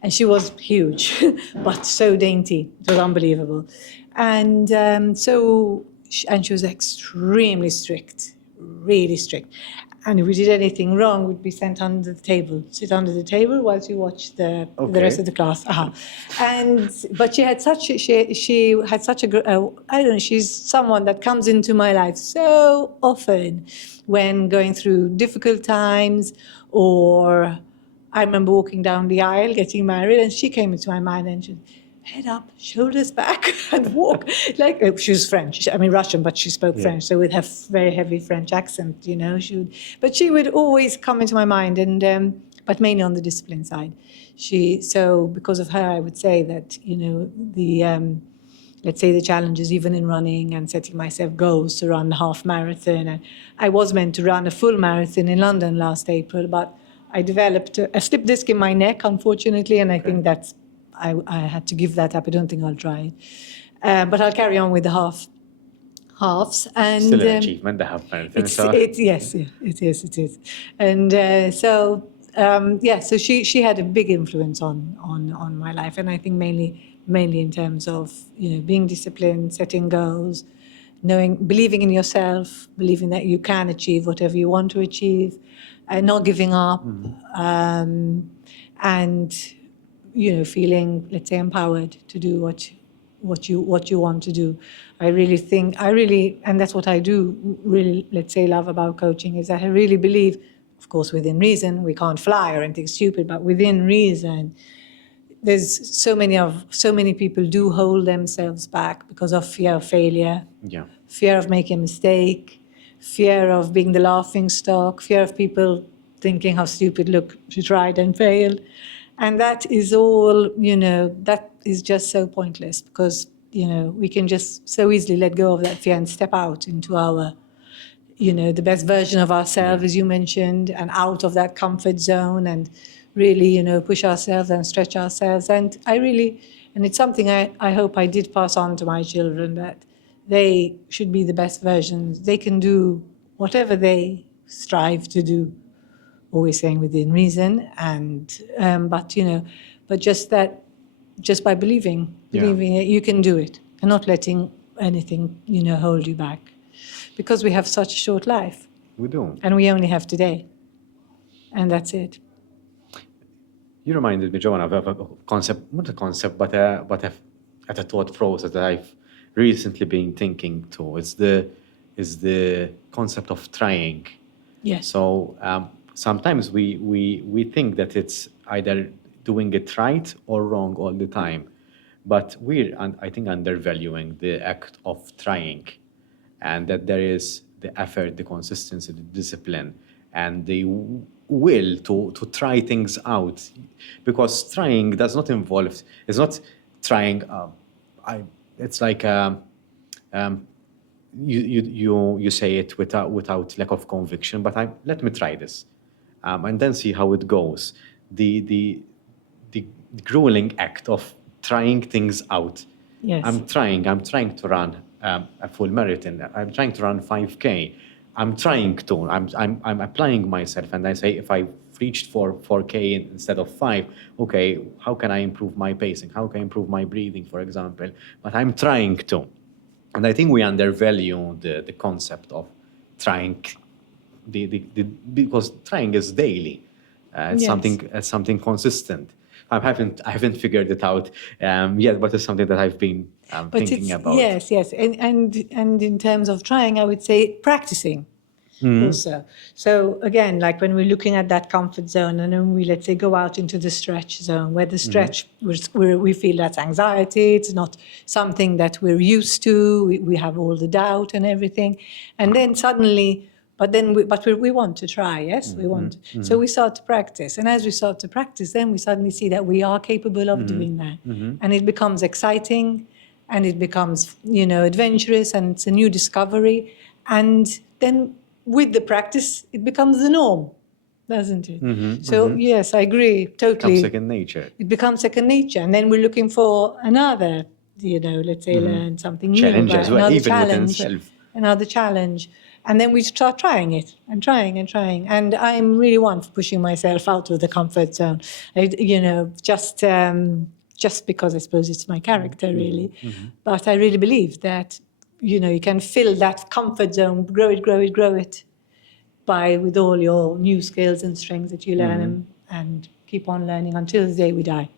And she was huge, but so dainty. It was unbelievable. And she was extremely strict, really strict. And if we did anything wrong, we'd be sent under the table, sit under the table whilst you watch the rest of the class. But she had such I don't know, she's someone that comes into my life so often when going through difficult times, or I remember walking down the aisle, getting married, and she came into my mind and she, head up, shoulders back, and walk. She was French, Russian, but she spoke French, so with her very heavy French accent, but she would always come into my mind, and but mainly on the discipline side. So because of her, I would say that, let's say the challenges even in running and setting myself goals to run a half marathon. And I was meant to run a full marathon in London last April, but I developed a slip disc in my neck, unfortunately, and I think that's I had to give that up. I don't think I'll try it. But I'll carry on with the halves. And still an achievement, the half marathon. Yes, it is. And so she had a big influence on my life. And I think mainly in terms of, being disciplined, setting goals, believing in yourself, believing that you can achieve whatever you want to achieve, and not giving up, and feeling, let's say, empowered to do what you want to do. I really, and that's what I do really, let's say, love about coaching, is that I really believe, of course, within reason, we can't fly or anything stupid, but within reason, there's so many people do hold themselves back because of fear of failure, fear of making a mistake, fear of being the laughing stock, fear of people thinking how stupid, look, she tried and failed. And that is all, that is just so pointless, because, we can just so easily let go of that fear and step out into our, the best version of ourselves, as you mentioned, and out of that comfort zone, and really, push ourselves and stretch ourselves. And it's something I hope I did pass on to my children, that they should be the best versions. They can do whatever they strive to do, always saying within reason, and but just by believing it, you can do it, and not letting anything hold you back, because we have such a short life. We do, and we only have today, and that's it. You reminded me, Joanna, of a concept, not a concept, but a thought process that I've recently been thinking to. Is the concept of trying. Yes. So sometimes we think that it's either doing it right or wrong all the time, but we're, I think, undervaluing the act of trying, and that there is the effort, the consistency, the discipline, and the will to try things out, because trying does not involve. It's not trying. It's like you say it without lack of conviction. But let me try this, and then see how it goes. The grueling act of trying things out. Yes. I'm trying to run a full marathon. I'm trying to run 5K. I'm applying myself, and I say, if I reached 4K instead of 5, okay, how can I improve my pacing? How can I improve my breathing, for example? But I'm trying to. And I think we undervalue the concept of trying, because trying is daily. It's something consistent. I haven't figured it out yet, but it's something that I've been thinking about. Yes, and in terms of trying, I would say practicing also. So again, like when we're looking at that comfort zone, and then we, let's say, go out into the stretch zone, where the stretch, we feel that's anxiety, it's not something that we're used to, we have all the doubt and everything, and then suddenly, we want to try, yes, we want. So we start to practice, and as we start to practice, then we suddenly see that we are capable of doing that, and it becomes exciting, and it becomes, adventurous, and it's a new discovery, and then with the practice, it becomes the norm, doesn't it? So yes, I agree totally. It becomes second nature. It becomes second nature, and then we're looking for another, let's say, learn something new, challenge as well, another even challenge, within self. Another challenge. And then we start trying it and trying and trying. And I'm really one for pushing myself out of the comfort zone. Just because I suppose it's my character, really. But I really believe that, you can fill that comfort zone, grow it, by with all your new skills and strengths that you learn and keep on learning until the day we die.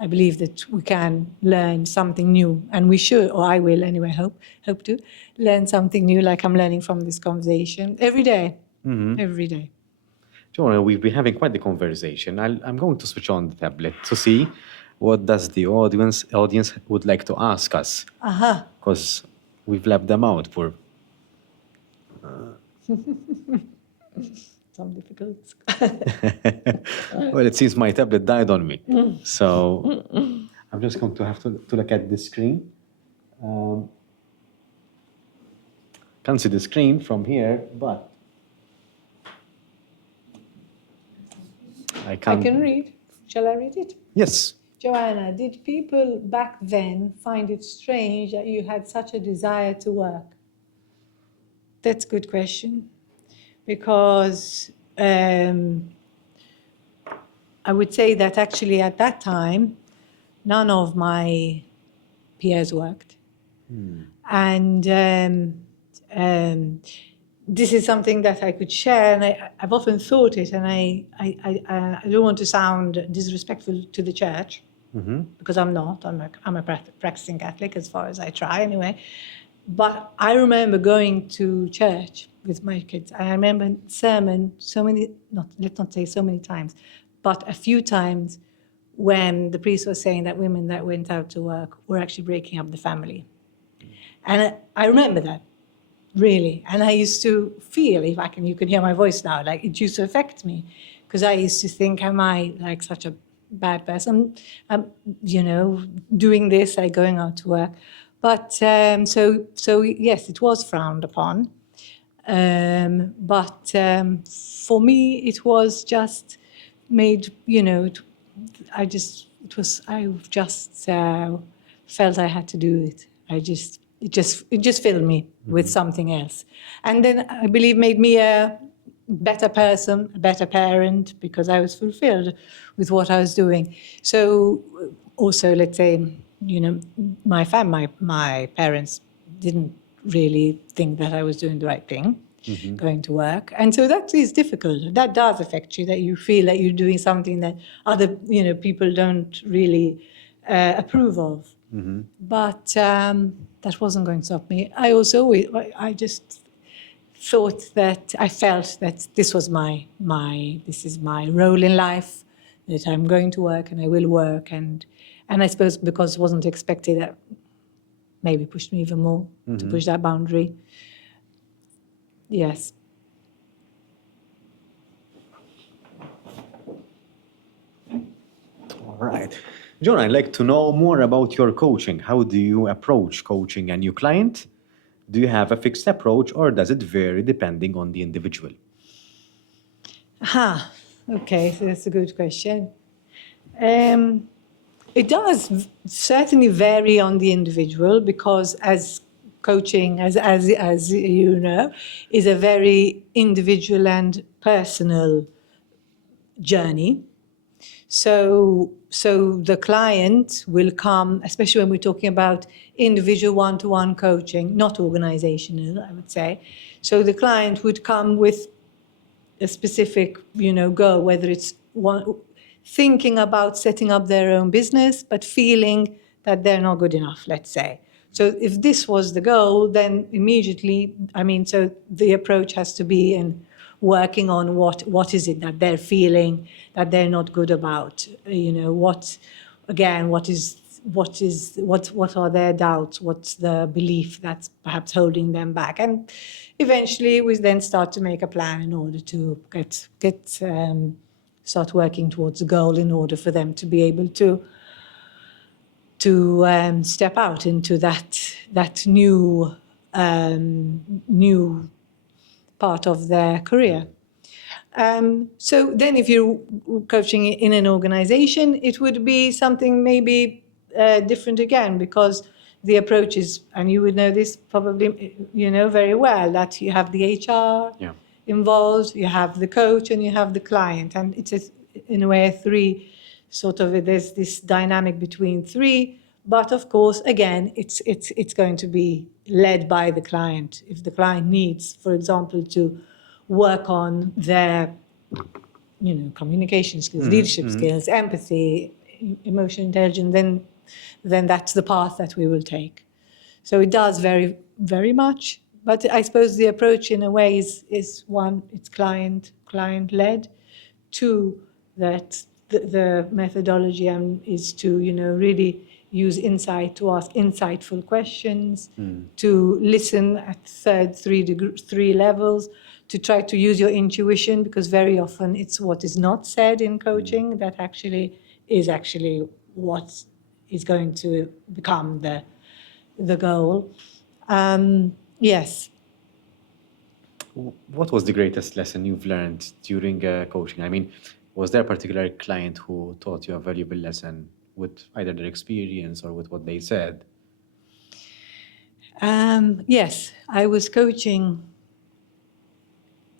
I believe that we can learn something new, and we should, or I will anyway, hope to learn something new, like I'm learning from this conversation every day. Every day. Joanna, we've been having quite the conversation. I'm going to switch on the tablet to see what does the audience would like to ask us. Because we've left them out for... Some difficulties. Well, it seems my tablet died on me. So I'm just going to have to look at the screen. Can't see the screen from here, but I can read. Shall I read it? Yes. Joanna, did people back then find it strange that you had such a desire to work? That's a good question, because I would say that actually at that time, none of my peers worked. And this is something that I could share, and I've often thought it, and I don't want to sound disrespectful to the church, because I'm not. I'm a practicing Catholic, as far as I try anyway. But I remember going to church with my kids. I remember sermon let's not say so many times, but a few times when the priest was saying that women that went out to work were actually breaking up the family. And I remember that, really. And I used to feel, you can hear my voice now, like it used to affect me, because I used to think, am I like such a bad person? Doing this, like going out to work. But so yes, it was frowned upon. But for me, it was just made, I just felt I had to do it. It just filled me with something else. And then I believe made me a better person, a better parent, because I was fulfilled with what I was doing. So also, let's say, my parents didn't really think that I was doing the right thing, going to work. And so that is difficult. That does affect you, that you feel that you're doing something that other, people don't really approve of. But that wasn't going to stop me. I just thought that, I felt that this was this is my role in life, that I'm going to work and I will work. And I suppose because it wasn't expected, that maybe pushed me even more to push that boundary. Yes. All right. John, I'd like to know more about your coaching. How do you approach coaching a new client? Do you have a fixed approach, or does it vary depending on the individual? Okay, so that's a good question. It does certainly vary on the individual, because as coaching, as you know, is a very individual and personal journey. So the client will come, especially when we're talking about individual one-to-one coaching, not organizational, I would say. So the client would come with a specific, goal, whether it's thinking about setting up their own business, but feeling that they're not good enough, let's say. So if this was the goal, then immediately, so the approach has to be in working on what is it that they're feeling that they're not good about, what are their doubts, what's the belief that's perhaps holding them back. And eventually we then start to make a plan in order to start working towards the goal, in order for them to be able to step out into that new part of their career. So then if you're coaching in an organization, it would be something maybe different again, because the approach is, and you would know this probably, very well, that you have the HR involved, you have the coach, and you have the client. And it's in a way three, there's this dynamic between three. But of course, again, it's going to be led by the client. If the client needs, for example, to work on their, communication skills, leadership skills, empathy, emotional intelligence, then that's the path that we will take. So it does very, very much. But I suppose the approach in a way is one, it's client-led. Two, that the methodology is to, really use insight to ask insightful questions, to listen at three levels, to try to use your intuition, because very often it's what is not said in coaching that is what is going to become the goal. Yes. What was the greatest lesson you've learned during coaching? I mean, was there a particular client who taught you a valuable lesson with either their experience or with what they said? Yes, I was coaching.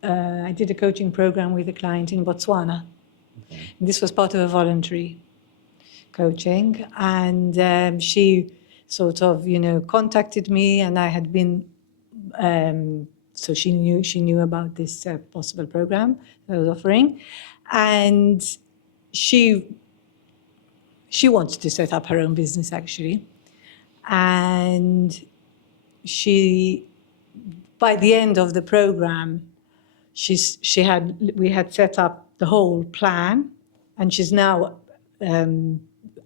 I did a coaching program with a client in Botswana. Okay. This was part of a voluntary coaching, and she sort of, contacted me, and I had been. So she knew about this possible program that I was offering, and she wanted to set up her own business actually, and by the end of the program, we had set up the whole plan, and she's now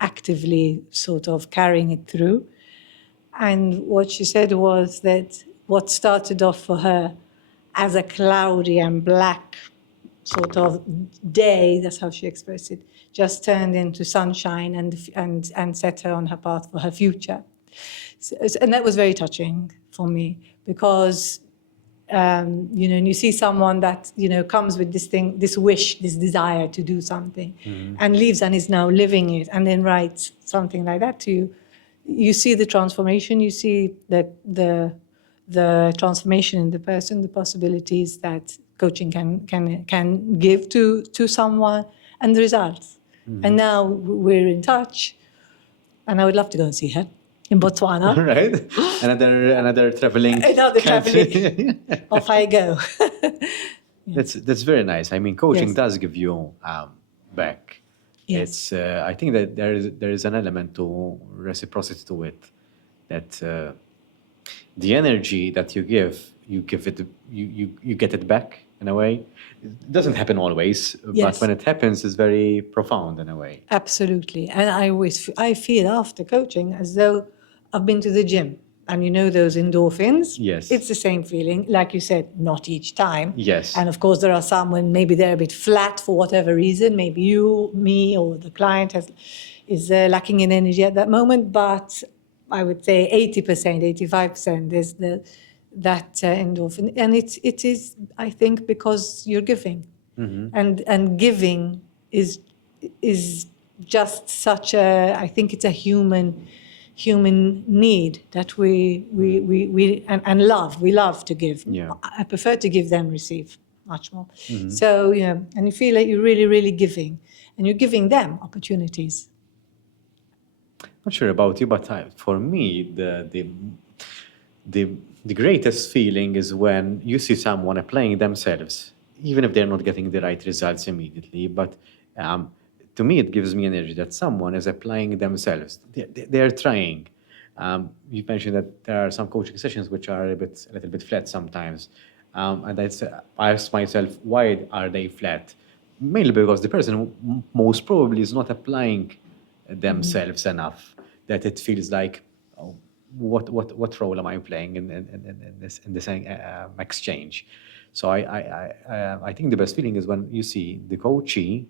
actively sort of carrying it through. And what she said was that what started off for her as a cloudy and black sort of day, that's how she expressed it, just turned into sunshine and set her on her path for her future. So, and that was very touching for me, because and you see someone that comes with this wish, this desire to do something, and leaves and is now living it, and then writes something like that to you. You see the transformation. You see the transformation in the person, the possibilities that coaching can give to someone, and the results. And now we're in touch, and I would love to go and see her in Botswana. Right, another traveling. Another traveling. Off I go. Yes. That's very nice. I mean, coaching does give you back. Yes. It's I think that there is an element to reciprocity to it, that the energy that you get it back in a way. It doesn't happen always, but when it happens, it's very profound in a way. Absolutely, and I feel after coaching as though I've been to the gym, and those endorphins. Yes, it's the same feeling. Like you said, not each time. Yes, and of course there are some when maybe they're a bit flat for whatever reason. Maybe you, me, or the client is lacking in energy at that moment. But I would say 80%, 85%. There's that endorphin, and it is, I think, because you're giving, and giving is just such a, I think it's a human need that we love. We love to give. Yeah. I prefer to give than receive much more. So and you feel like you're really, really giving, and you're giving them opportunities. Not sure about you, but for me, the greatest feeling is when you see someone applying themselves, even if they're not getting the right results immediately. But to me, it gives me energy that someone is applying themselves. They're trying. You mentioned that there are some coaching sessions which are a little bit flat sometimes. And I ask myself, why are they flat? Mainly because the person most probably is not applying themselves enough, that it feels like, oh, what role am I playing in this exchange? So I think the best feeling is when you see the coachee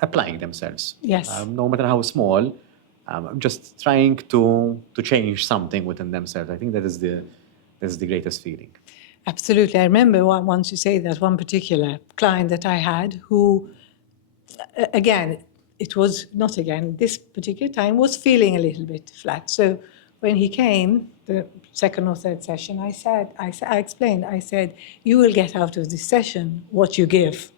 applying themselves. Yes. No matter how small, just trying to change something within themselves. I think that is the greatest feeling. Absolutely. I remember once you say that, one particular client that I had who, this particular time was feeling a little bit flat. So when he came, the second or third session, I explained, I said, you will get out of this session what you give.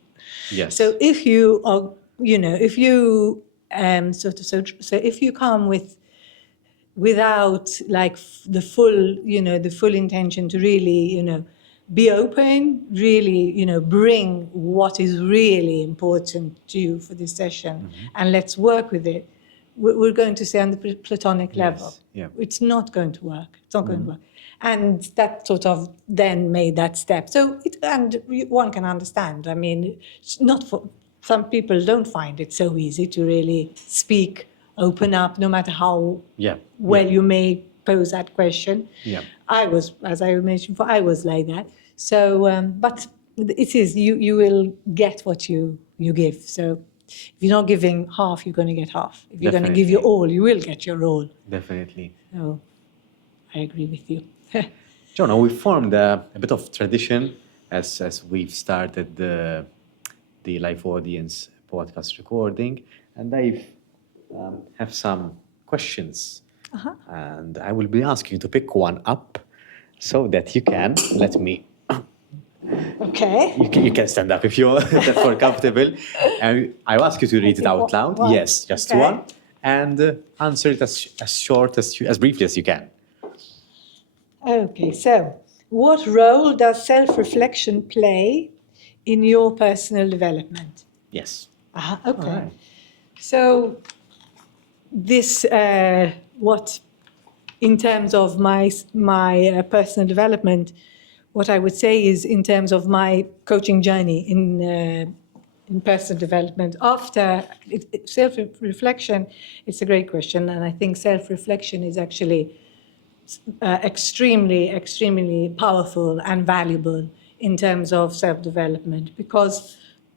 Yes. So if you are, if you if you come without like the full intention to really, be open, really, bring what is really important to you for this session, and let's work with it. We're going to say on the platonic level. Yeah. It's not going to work. It's not going to work. And that sort of then made that step. So, one can understand. I mean, it's not for some people don't find it so easy to really speak, open up, no matter how well you may pose that question. Yeah. I was, as I mentioned before, I was like that. So, but it is, you will get what you give. So if you're not giving half, you're going to get half. If you're going to give your all, you will get your all. Definitely. So I agree with you. Joanna, we formed a bit of tradition as we've started the live audience podcast recording, and I have some questions. And I will be asking you to pick one up so that you can let me. Okay. You can stand up if you're that's more comfortable. And I'll ask you to read it out loud. One. Yes, just one. And answer it as short as briefly as you can. Okay, so what role does self-reflection play in your personal development? Yes. Okay. All right. So this, what, in terms of my personal development, what I would say is in terms of my coaching journey in personal development, after self-reflection, it's a great question, and I think self-reflection is actually extremely, extremely powerful and valuable in terms of self-development, because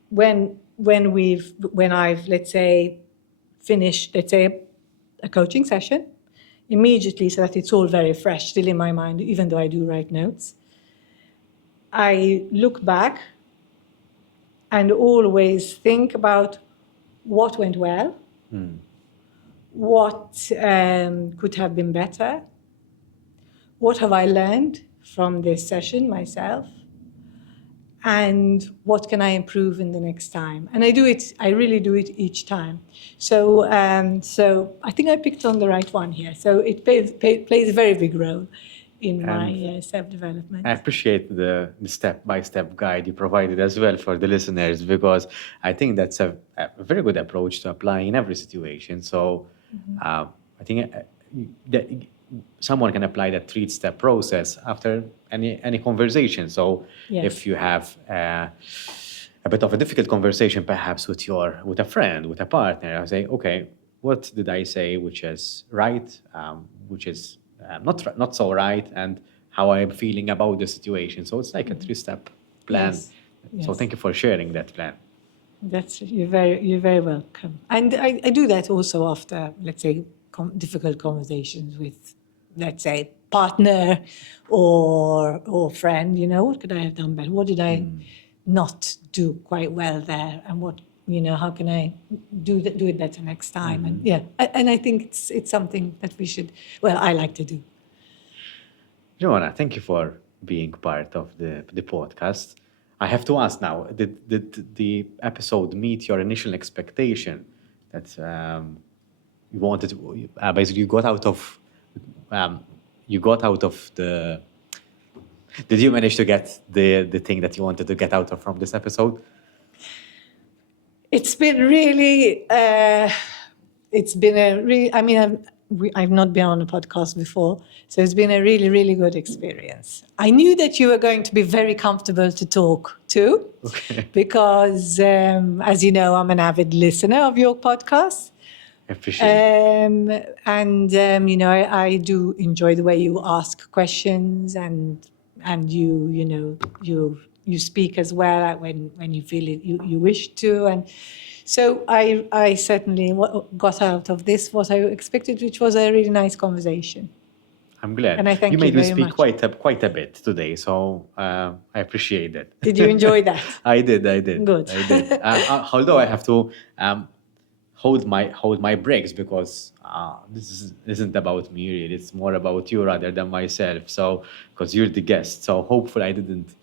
when I've, let's say, finished, let's say, a coaching session, immediately, so that it's all very fresh, still in my mind, even though I do write notes, I look back and always think about what went well, what could have been better, what have I learned from this session myself, and what can I improve in the next time? And I really do it each time. So I think I picked on the right one here. So it plays a very big role in my self-development. I appreciate the step-by-step guide you provided as well for the listeners, because I think that's a very good approach to apply in every situation. So I think that someone can apply that 3-step process after any conversation. So if you have a bit of a difficult conversation, perhaps with a friend, with a partner, I say, okay, what did I say which is right, which is not so right, and how I'm feeling about the situation. So it's like a 3-step plan. Yes. So thank you for sharing that plan. You're very welcome. And I do that also after, let's say, difficult conversations with, let's say, partner or friend. What could I have done better? What did I not do quite well there? And what, how can I do it better next time? And I think it's something that we should. Well, I like to do. Joanna, thank you for being part of the podcast. I have to ask now: did the episode meet your initial expectation that you wanted? Basically, you got out of the. Did you manage to get the thing that you wanted to get out of from this episode? It's been really. I mean, I've not been on a podcast before, so it's been a really, really good experience. I knew that you were going to be very comfortable to talk to, because, as you know, I'm an avid listener of your podcast. I appreciate it. And I do enjoy the way you ask questions, and you speak as well when you feel it, you wish to, and so I certainly got out of this what I expected, which was a really nice conversation. I'm glad. And I thank you made me speak much. quite a bit today, so I appreciate it. Did you enjoy that? I did. Good. I did. Although I have to hold my brakes, because this isn't about me really. It's more about you rather than myself. So because you're the guest, so hopefully I didn't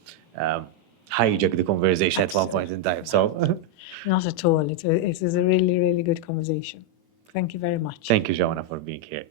hijack the conversation at one point in time. So not at all. It was a really, really good conversation. Thank you very much. Thank you, Joanna, for being here.